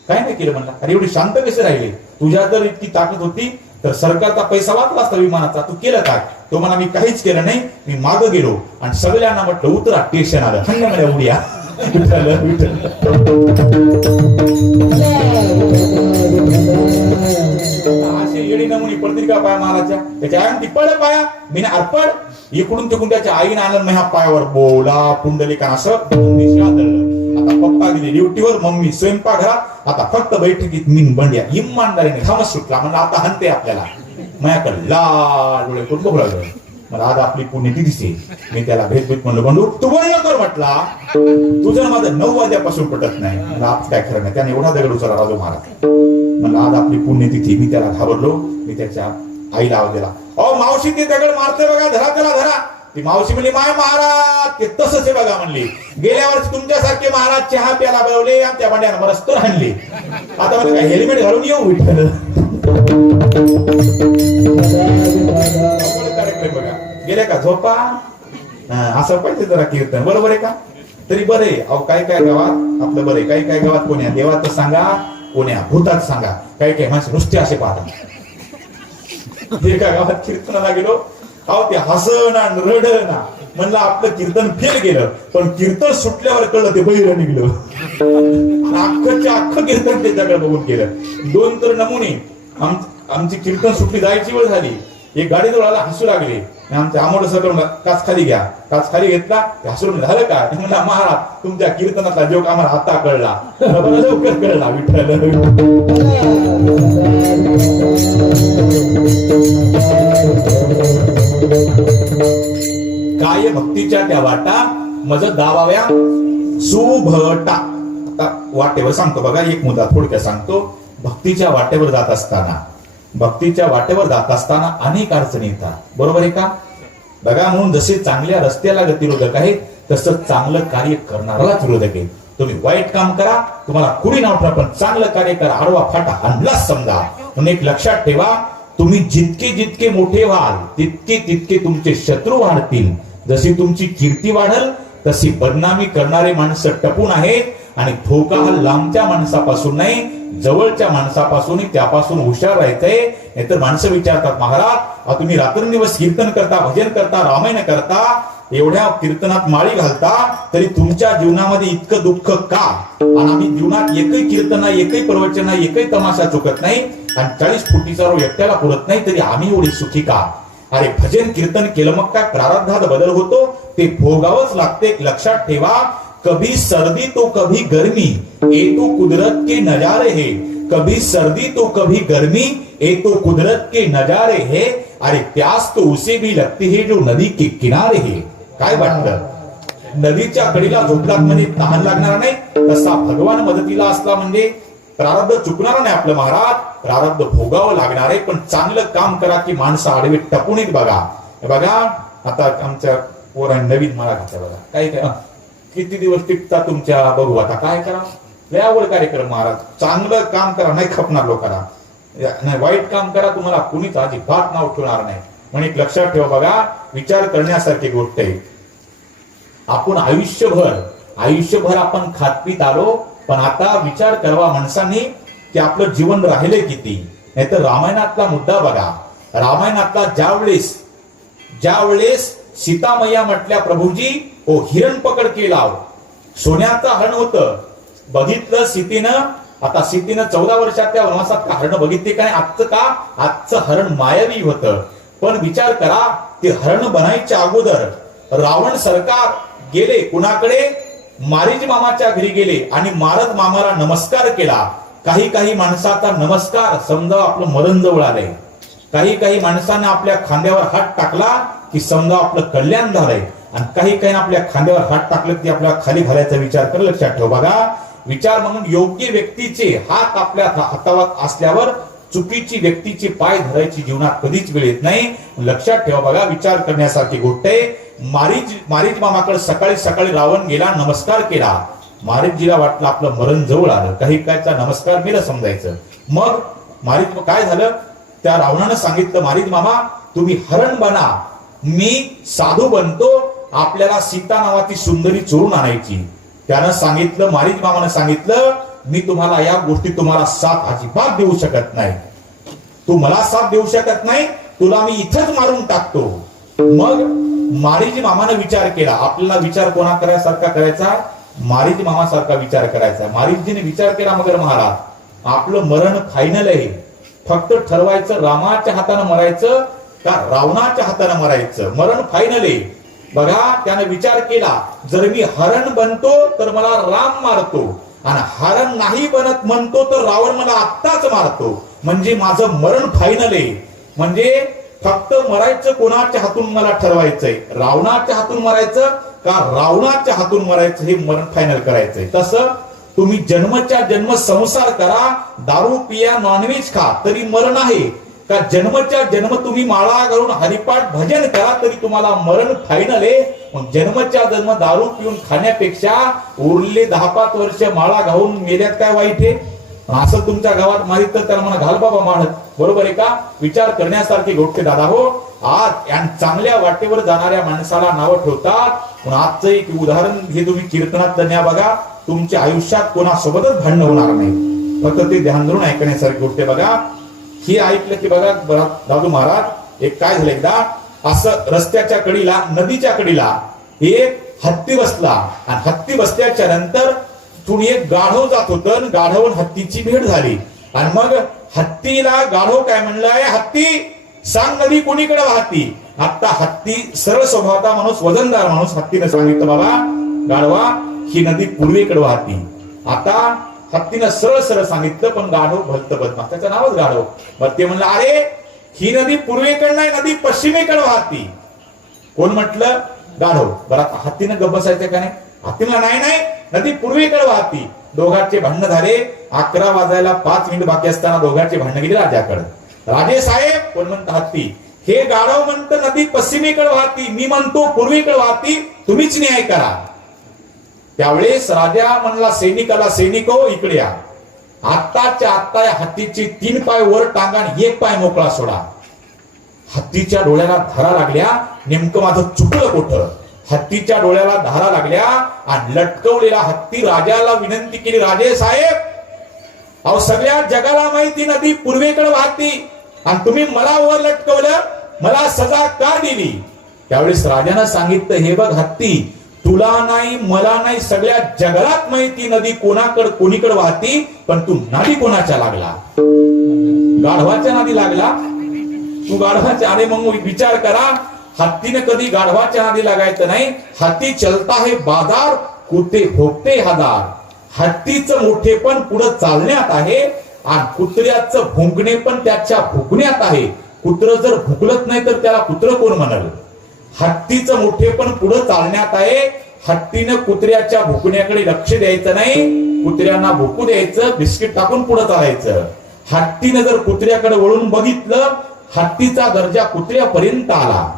नाही केलं म्हणला. अरे एवढी शांत कसे राहिले तुझ्या जर इतकी ताकद होती तर सरकारचा पैसा वाचला असता विमानाचा तू केलं काय. तो म्हणा मी काहीच केलं नाही मी मागं गेलो आणि सगळ्यांना म्हटलं उतरा स्टेशन आलं हल्ल्या उड्या. असे येडी नमुनी पडतील का पाया महाराजच्या त्याच्या आई ती पड पाया मी अर्पड इकडून तिकडून त्याच्या आईने आलं ह्या पायावर बोला पुंडलिका असं आता पप्पा गेले ड्युटीवर मम्मी स्वयंपाकघरात आता फक्त बैठकीत मीन बंड्या इमानदारीने घामच सुटला म्हणलं आता हनते आपल्याला. माझ्याकडे लाल डोळे करून बघू लागलो. मला आज आपली पुण्यतिथी दिसे. मी त्याला भेट म्हणलं बंडू तू बोल कर म्हटला तुझं माझं 9 वाजल्यापासून पटत नाही. मला आप काय खरं नाही. त्याने एवढा दगड उचलला राजू महाराज. मला आज आपली पुण्यतिथी मी त्याला घाबरलो. मी त्याच्या आईला आवाज दिला अहो मावशी ते दगड मारते बघा धरा त्याला धरा. ती मावशी म्हणली माय महाराज ते तसंच आहे बघा म्हणली. गेल्या वर्षी तुमच्यासारखे महाराज चहा प्याला बोलवले आणि त्या भांड्यानं रस्त्यावर आणले. आता म्हणजे काय हेल्मेट घालून येऊ विठ्ठल. कार्यक्रम बघा गेले का झोपा असं पाहिजे जरा कीर्तन बरोबर आहे का तरी बरं आहे. अहो काय गावात आपलं बरं आहे काही गावात कोण्या देवात सांगा कोण्या भूतात सांगा काही माणसं नुसते असे पाहतात. एका गावात कीर्तनाला गेलो अहो ते हसना रडना म्हणलं आपलं कीर्तन फेल गेलं पण कीर्तन सुटल्यावर कळलं ते बैल निघलं. अख्खच्या अख्खं कीर्तन त्याच्याकडे बघून केलं. 2 तर नमुने आमची कीर्तन सुटली, जायची वेळ झाली. एक गाडी जवळ आला, हसू लागले. आमच्या आमोड सगळं काच खाली घ्या, काच खाली घेतला. हसून झालं काय म्हणला, महाराज तुमच्या कीर्तनातला जोक आम्हाला आता कळला. लवकर कळला विठ्ठल. काय भक्तीच्या त्या वाटा मज दावाव्या सुभटा. आता वाटेवर सांगतो बघा, एक मुद्दा थोडक्यात सांगतो. भक्तीच्या वाटेवर जात असताना अनेक अडचणी येतात, बरोबर आहे का? बघा, म्हणून जसे चांगल्या रस्त्याला गतिरोधक आहे तसं चांगलं कार्य करणारालाच विरोधक आहे. तुम्ही वाईट काम करा, तुम्हाला कुणी नाव ठेवा, पण चांगलं कार्य करा, आडवा फाटा आणलाच समजा. म्हणून एक लक्षात ठेवा, तुम्ही जितके मोठे व्हाल तितके तुमचे शत्रू वाढतील. जशी तुमची कीर्ती वाढल तशी बदनामी करणारे माणसं टपून आहेत. आणि धोका हा लांबच्या माणसापासून नाही, जवळच्या माणसापासून, त्यापासून हुशार राहायचंय. नाहीतर माणसं विचारतात, महाराज तुम्ही रात्रंदिवस कीर्तन करता, भजन करता, रामायण करता, एवढ्या कीर्तनात माळी घालता, तरी तुमच्या जीवनामध्ये इतकं दुःख का? आणि आम्ही जीवनात एकही कीर्तन, एकही प्रवचन, एकही तमाशा चुकत नाही, आणि 40 फुटीचा रोग एकट्याला पुरत नाही, तरी आम्ही एवढी सुखी का? अरे भजन कीर्तन केलं मग काय प्रारब्धात बदल होतो, ते भोगावंच लागते. लक्षात ठेवा, कभी सर्दी तो कभी गर्मी, ये तो कुदरत के नजारे है. कभी सर्दी तो कभी गर्मी, ये तो कुदरत के नजारे है. अरे प्यास तो उसे भी लगती है जो नदी के किनारे है. काय वाटतं? नदीच्या कडीला झोपलात म्हणजे तहान लागणार नाही, तसा भगवान मदतीला असला म्हणजे प्रारब्ध चुकणार नाही आपलं. महाराज प्रारब्ध भोगावं लागणार आहे, पण चांगलं काम करा की माणसं आडवे टपून येत. बघा आता आमच्या पोरांनी नवीन माळा घातल्या बघा, काय किती दिवस टिकता तुमच्या, बघू आता काय करा. लय आवड कार्यक्रम महाराज, चांगलं काम करा, नाही खपणार लोकांना. नाही वाईट काम करा, तुम्हाला कुणीच अजिबात नाव ठेवणार नाही. म्हणजे एक लक्षात ठेवा, बघा विचार करण्यासारखी गोष्ट आहे. आपण आयुष्यभर आपण खातपीत आलो, पण आता विचार करावा माणसांनी की आपलं जीवन राहिले किती. नाहीतर रामायणातला मुद्दा बघा, रामायणातला ज्यावेळेस सीतामय्या म्हटल्या, प्रभूजी ओ हिरण पकड केला, सोन्याचं हरण होतं, बघितलं सीतेनं. आता सीतेनं 14 वर्षाच्या वनवासात का हरण बघितले काय? आजचं हरण मायावी होतं. पण विचार करा, ते हरण बनायच्या अगोदर रावण सरकार गेले कुणाकडे? मारीच मामाच्या घरी गेले आणि मारद मामाला नमस्कार केला. काही माणसाचा नमस्कार समजा आपलं मरण जवळ आलंय. काही माणसांना आपल्या खांद्यावर हात टाकला की समजा आपलं कल्याण झालंय, आणि काही आपल्या खांद्यावर हात टाकलं की आपल्या खाली घालायचा विचार कर. लक्षात ठेव बघा, विचार म्हणून योग्य व्यक्तीचे हात आपल्या हातावर असल्यावर चुकीची व्यक्तीचे पाय धरायची जीवनात कधीच वेळ येत नाही. लक्षात ठेवा बघा, विचार करण्यासारखी गोष्ट आहे. मारीच मामाकडे सकाळी रावण गेला, नमस्कार केला. मारीचजीला वाटलं आपलं मरण जवळ आलं, काहीचा नमस्कार मेलं समजायचं. मग मारीच काय झालं, त्या रावणानं सांगितलं, मारीच मामा तुम्ही हरण बना, मी साधू बनतो, आपल्याला सीता नावाची सुंदरी चोरून आणायची. त्यानं सांगितलं, मारीच मामानं सांगितलं, मी तुम्हाला या गोष्टी तुम्हाला साथ अजिबात देऊ शकत नाही. तू मला साथ देऊ शकत नाही, तुला मी इथंच मारून टाकतो. मग मारीजी मामानं विचार केला. आपल्याला विचार कोणा करायसारखा करायचा? मारीजी मामासारखा विचार करायचा. मारीजीने विचार केला, मगर महाराज आपलं मरण फायनल आहे, फक्त ठरवायचं रामाच्या हाताने मरायचं का रावणाच्या हाताने मरायचं. मरण फायनल आहे. बघा, त्याने विचार केला, जर मी हरण बनतो तर मला राम मारतो, आणि हरण नाही बनत म्हणतो तर रावण मला आत्ताच मारतो. म्हणजे माझं मरण फायनल आहे. म्हणजे फक्त मरायचं कोणाच्या हातून मला ठरवायचंय, रावणाच्या हातून मरायचं का रावणाच्या हातून मरायचं, हे मरण फायनल करायचंय. तसं तुम्ही जन्मच्या जन्म संसार करा, दारू पिया, नॉनव्हेज खा, तरी मरण आहे का? जन्मच्या जन्म तुम्ही माळा घालून हरिपाठ भजन करा, तरी तुम्हाला मरण फायनल आहे. मग जन्मच्या जन्म दारू पिऊन खाण्यापेक्षा उरले 10-5 वर्ष माळा घालून मेल्यात काय वाईट आहे? असं तुमच्या गावात मारित तर त्याला म्हणा घाल बाबा माळत, बरोबर आहे का? विचार करण्यासारखी गोष्ट दादा हो. आज या चांगल्या वाटेवर जाणाऱ्या माणसाला नावं ठेवतात. पण आजचं एक उदाहरण हे तुम्ही कीर्तनात न्या बघा, तुमच्या आयुष्यात कोणासोबतच भांडण होणार नाही. फक्त ते ध्यान धरून ऐकण्यासारखी गोष्ट बघा. हे ऐकलं की बघा दादू महाराज, एक काय झालं, एकदा असं रस्त्याच्या कडीला, नदीच्या कडीला एक हत्ती बसला, आणि हत्ती बसल्याच्या नंतर तुम्ही एक गाढव जात होतं, गाढव हत्तीची भेट झाली. आणि मग हत्तीला गाढव काय म्हणलंय, हत्ती सांग नदी कोणीकडे वाहती. आता हत्ती सरळ स्वभावाचा माणूस, वजनदार माणूस, हत्तीने सांगितलं बाबा गाढवा ही नदी पूर्वेकडे वाहती. आता हत्तीनं सरळ सरळ सांगितलं, पण गाढव भलत बदमाश, त्याचं नावच गाढव. मग ते म्हणलं अरे ही नदी पूर्वेकडे नाही, नदी पश्चिमेकडे वाहती. कोण म्हटलं, गाढव. बरं हत्तीनं गप्प बसायचं का नाही, हत्तीला नाही नाही नदी पूर्वेकडे वाहती. दोघांचे भांडण झाले. 11 वाजायला 5 मिनिट बाकी असताना दोघांचे भांडण गेले राजाकडे. राजे साहेब, कोण म्हणतं हत्ती, हे गाढव म्हणतं नदी पश्चिमेकडे वाहती, मी म्हणतो पूर्वेकडे वाहती, तुम्हीच न्याय करा. त्यावेळेस राजा म्हणला सैनिकाला, सैनिको इकडे या, आत्ताच्या आत्ता या हत्तीचे 3 पाय वर टांगा आणि 1 पाय मोकळा सोडा. हत्तीच्या डोळ्याला धारा लागल्या, नेमकं माझं चुकलं कुठं. हत्तीच्या डोळ्याला धारा लागल्या आणि लटकवलेला हत्ती राजाला विनंती केली, राजे साहेब, अहो सगळ्या जगाला माहिती नदी पूर्वेकडे वाहती आणि तुम्ही मला वर लटकवलं, मला सजा का दिली. त्यावेळेस राजानं सांगितलं, हे बघ हत्ती, तुला नाही मला नाही सगळ्या जगात माहिती नदी कोणीकडे वाहती, पण तू नादी कोणाच्या लागला, गाढवाच्या नादी लागला. तू गाढवाच्या आधी मग विचार करा, हत्तीने कधी गाढवाच्या नादी लागायचं नाही. हत्ती चलता है बाजार, कुत्ते भोगते हजार. हत्तीचं मोठेपण पुढे चालण्यात आहे आणि कुत्र्याचं भुंकणे पण त्याच्या भुकण्यात आहे. कुत्र जर भुकलत नाही तर त्याला कुत्र कोण म्हणाल. हत्तीचं मोठेपण पुढे चालण्यात आहे. हत्तीनं कुत्र्याच्या भुकण्याकडे लक्ष द्यायचं नाही, कुत्र्यांना भुकू द्यायचं, बिस्किट टाकून पुढे चालायचं. हत्तीनं जर कुत्र्याकडे वळून बघितलं, हत्तीचा दर्जा कुत्र्यापर्यंत आला.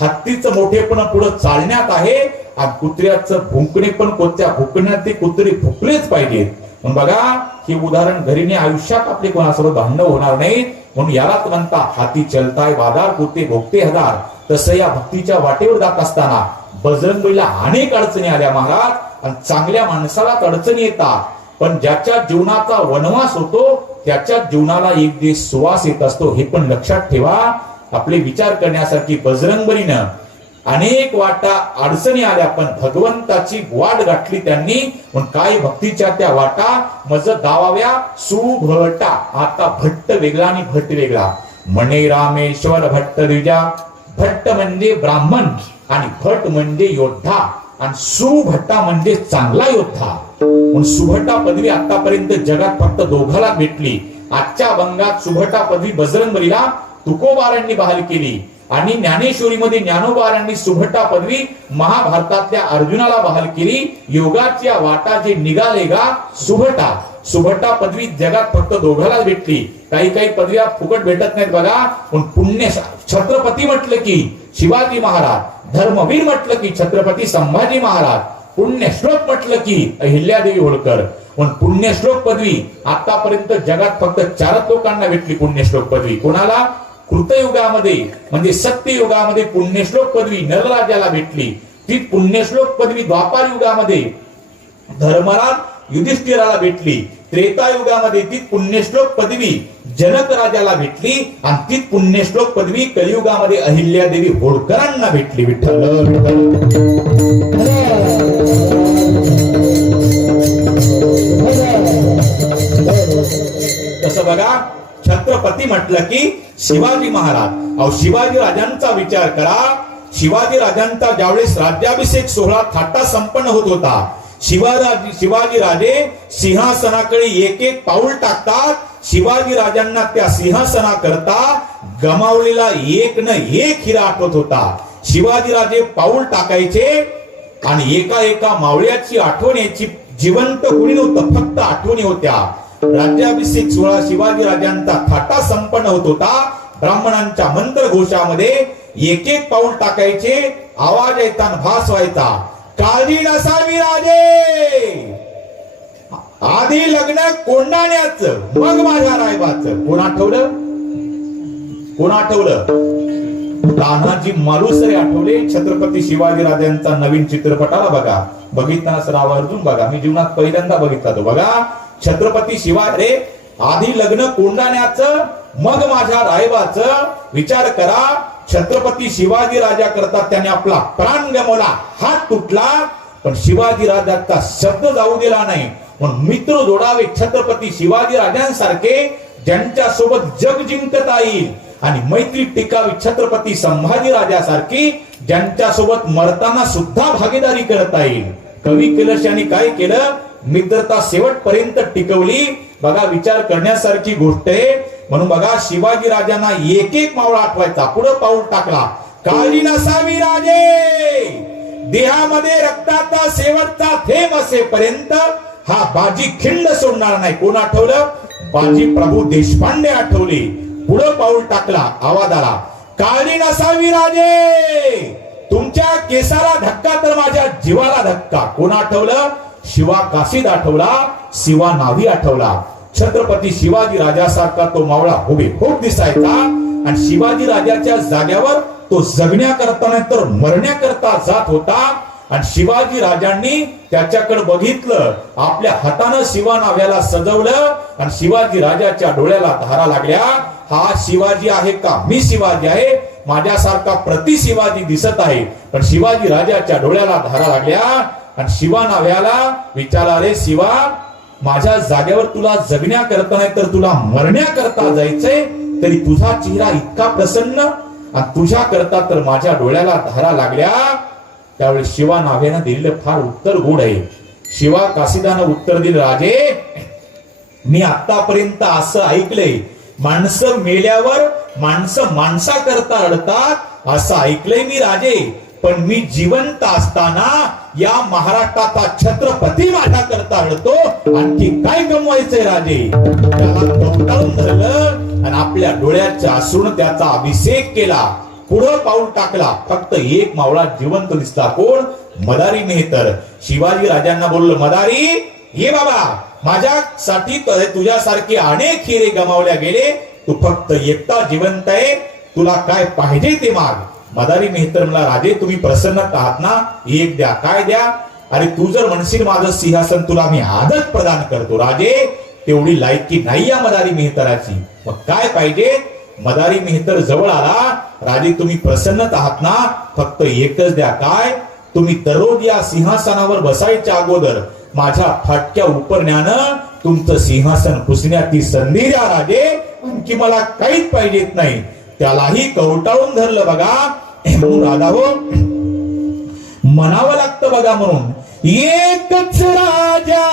हत्तीचं मोठेपण पुढे चालण्यात आहे आणि कुत्र्याचं भुंकणे पण कोणत्या भुकण्यात ते कुत्रे भुकलेच पाहिजेत. पण बघा हे उदाहरण घरीने आयुष्यात आपले कोणासोबत भांडण होणार नाही. म्हणून यालाच म्हणता हाती चलताय बाजार, कुत्ते भोगते हजार. तसं या भक्तीच्या वाटेवर जात असताना बजरंगबलीला अनेक अडचणी आल्या महाराज, आणि चांगल्या माणसालाच अडचणी येतात, पण ज्याच्या जीवनाचा वनवास होतो त्याच्या जीवनाला एक दिवस सुवास येत असतो. हे पण लक्षात ठेवा. आपले विचार करण्यासारखी बजरंगबलीनं अनेक वाटा अडचणी आल्या, पण भगवंताची वाट गाठली त्यांनी. पण काय भक्तीच्या त्या वाटा मज दावाव्या सुभटा. आता भट्ट वेगळा आणि भट्ट वेगळा. म्हणे रामेश्वर भट्ट द्विजा. भट्ट म्हणजे ब्राह्मण आणि भट म्हणजे योद्धा, आणि सुभट्टा म्हणजे चांगला योद्धा. म्हणून सुभटा पदवी आतापर्यंत जगात फक्त दोघाला भेटली. आजच्या बंगात सुभटा पदवी बजरंगबलीला तुकोबारांनी बहाल केली, आणि ज्ञानेश्वरीमध्ये ज्ञानोबारांनी सुभटा पदवी महाभारतातल्या अर्जुनाला बहाल केली. योगाच्या वाटा जे निघाले गा सुभटा. सुभटा पदवी जगात फक्त दोघाला भेटली. काही काही पदव्या फुकट भेटत नाहीत बघा. पण पुण्य छत्रपती म्हटलं की शिवाजी महाराज, धर्मवीर म्हटलं की छत्रपती संभाजी महाराज, पुण्यश्लोक म्हटलं की अहिल्यादेवी होळकर. पण पुण्यश्लोक पदवी आतापर्यंत जगात फक्त 4 लोकांना भेटली. पुण्यश्लोक पदवी कोणाला? कृतयुगामध्ये म्हणजे सत्ययुगामध्ये पुण्यश्लोक पदवी नरराजाला भेटली. ती पुण्यश्लोक पदवी द्वापार युगामध्ये धर्मराज युधिष्ठिराला भेटली. त्रेतायुगामध्ये ती पुण्यश्लोक पदवी जनक राजाला भेटली, आणि ती पुण्यश्लोक पदवी कलियुगामध्ये अहिल्यादेवी होळकरांना भेटली. विठ्ठल तसं बघा, छत्रपती म्हटलं की शिवाजी महाराज. अहो शिवाजी राजांचा विचार करा. शिवाजी राजांचा ज्यावेळेस राज्याभिषेक सोहळा थाटा संपन्न होत होता, शिवाजी राजे सिंहासनाकडे एक एक पाऊल टाकतात. शिवाजी राजांना त्या सिंहासनाकरता गमावलेला एक न एक हिरा आठवत होता. शिवाजी राजे पाऊल टाकायचे आणि एका एका मावळ्याची आठवण यायची. जिवंत कुणी नव्हतं, फक्त आठवणी होत्या. राज्याभिषेक सोहळा शिवाजी राजांचा थाटा संपन्न होत होता. ब्राह्मणांच्या मंत्र घोषामध्ये एक एक पाऊल टाकायचे. आवाज यायचा, भास व्हायचा, काळजी नसावी राजे, आधी लग्न कोंडाण्याचं मग माझ्या रायबाचं. कोण आठवलं? कोण आठवलं? तान्हाजी मालुसरे आठवले. छत्रपती शिवाजी राजांचा नवीन चित्रपटाला बघा, बघितला सर आवर्जून बघा. मी जीवनात पहिल्यांदा बघितला तो. बघा छत्रपती शिवाजी, आधी लग्न कोंडाण्याचं मग माझ्या रायबाचं. विचार करा, छत्रपती शिवाजी राजा करता त्याने आपला प्राण गमावला, हात तुटला, पण शिवाजी राजाचा शब्द जाऊ दिला नाही. पण मित्र जोडावे छत्रपती शिवाजी राजांसारखे ज्यांच्या सोबत जग जिंकता येईल आणि मैत्री टिकावी छत्रपती संभाजी राजासारखी ज्यांच्या सोबत मरताना सुद्धा भागीदारी करता येईल. कवी केलश यांनी काय केलं, मित्रता शेवटपर्यंत टिकवली. बघा, विचार करण्यासारखी गोष्ट आहे. म्हणून बघा, शिवाजी राजांना एक एक मावळा आठवायचा, पुढे पाऊल टाकला. काळजी नसावी राजे, देहामध्ये रक्ताचा शेवटचा थेंब असेपर्यंत हा बाजी खिंड सोडणार नाही. कोण आठवलं? बाजी प्रभू देशपांडे आठवले. पुढे पाऊल टाकला, आवाज आला, काळजी नसावी राजे, तुमच्या केसाला धक्का तर माझ्या जीवाला धक्का. कोण आठवलं? शिवा काशीद आठवला, शिवा नावी आठवला. छत्रपती शिवाजी राजासारखा तो मावळा हुबेहूब दिसायचा आणि शिवाजी राजाच्या जाग्यावर तो जगण्याकरता नाही तर मरण्याकरता जात होता. आणि शिवाजी राजांनी त्याच्याकडे बघितलं, आपल्या हातानं शिवा नाव्याला सजवलं आणि शिवाजी राजाच्या डोळ्याला धारा लागल्या. हा शिवाजी आहे का मी शिवाजी आहे? माझ्यासारखा प्रति शिवाजी दिसत आहे. पण शिवाजी राजाच्या डोळ्याला धारा लागल्या आणि शिवा नाव्याला विचारला, रे शिवा, माझ्या जागेवर तुला जगण्याकरता नाही तर तुला मरण्याकरता जायचंय, तरी तुझा चेहरा इतका प्रसन्न आणि तुझ्या करता तर माझ्या डोळ्याला धारा लागल्या. त्यावेळी शिवा नाव्यानं दिलेलं फार उत्तर गोड आहे. शिवा काशीदानं उत्तर दिलं, राजे, मी आतापर्यंत असं ऐकलंय, माणसं मेल्यावर माणसं माणसाकरता रडतात असं ऐकलंय मी राजे. पण मी जिवंत असताना या महाराष्ट्राचा छत्रपती माझ्या करता रडतो, आणखी काय गमवायचंय राजे? त्याला कवटाळून धरलं आणि आपल्या डोळ्याच्या अश्रूने त्याचा अभिषेक केला. पुढे पाऊल टाकला. फक्त एक मावळा जिवंत दिसला. कोण? मदारी मेहतर. शिवाजी राजांना बोललो, मदारी, ये बाबा, माझ्यासाठी तुझ्यासारखे अनेक हिरे गमावल्या गेले, तू फक्त एकटा जिवंत आहे, तुला काय पाहिजे ते माग. मदारी मेहतर म्हणला, राजे, तुम्ही प्रसन्न आहात ना? एक द्या. काय द्या? अरे, तू जर म्हणशील माझं सिंहासन तुला मी आदत प्रदान करतो. राजे, तेवढी लायकी नाही या मदारी मेहतराची. मग काय पाहिजे? मदारी मेहतर जवळ आला. राजे, तुम्ही प्रसन्न आहात ना? फक्त एकच द्या. काय? तुम्ही दररोज या सिंहासनावर बसायच्या अगोदर माझ्या फाटक्या उपरण्यानं तुमचं सिंहासन पुसण्याची संधी द्या राजे, आणखी मला काहीच पाहिजेत नाही. त्यालाही कवटाळून धरलं. बघा, म्हणून राधा हो म्हणावं लागतं बघा, म्हणून एकच राजा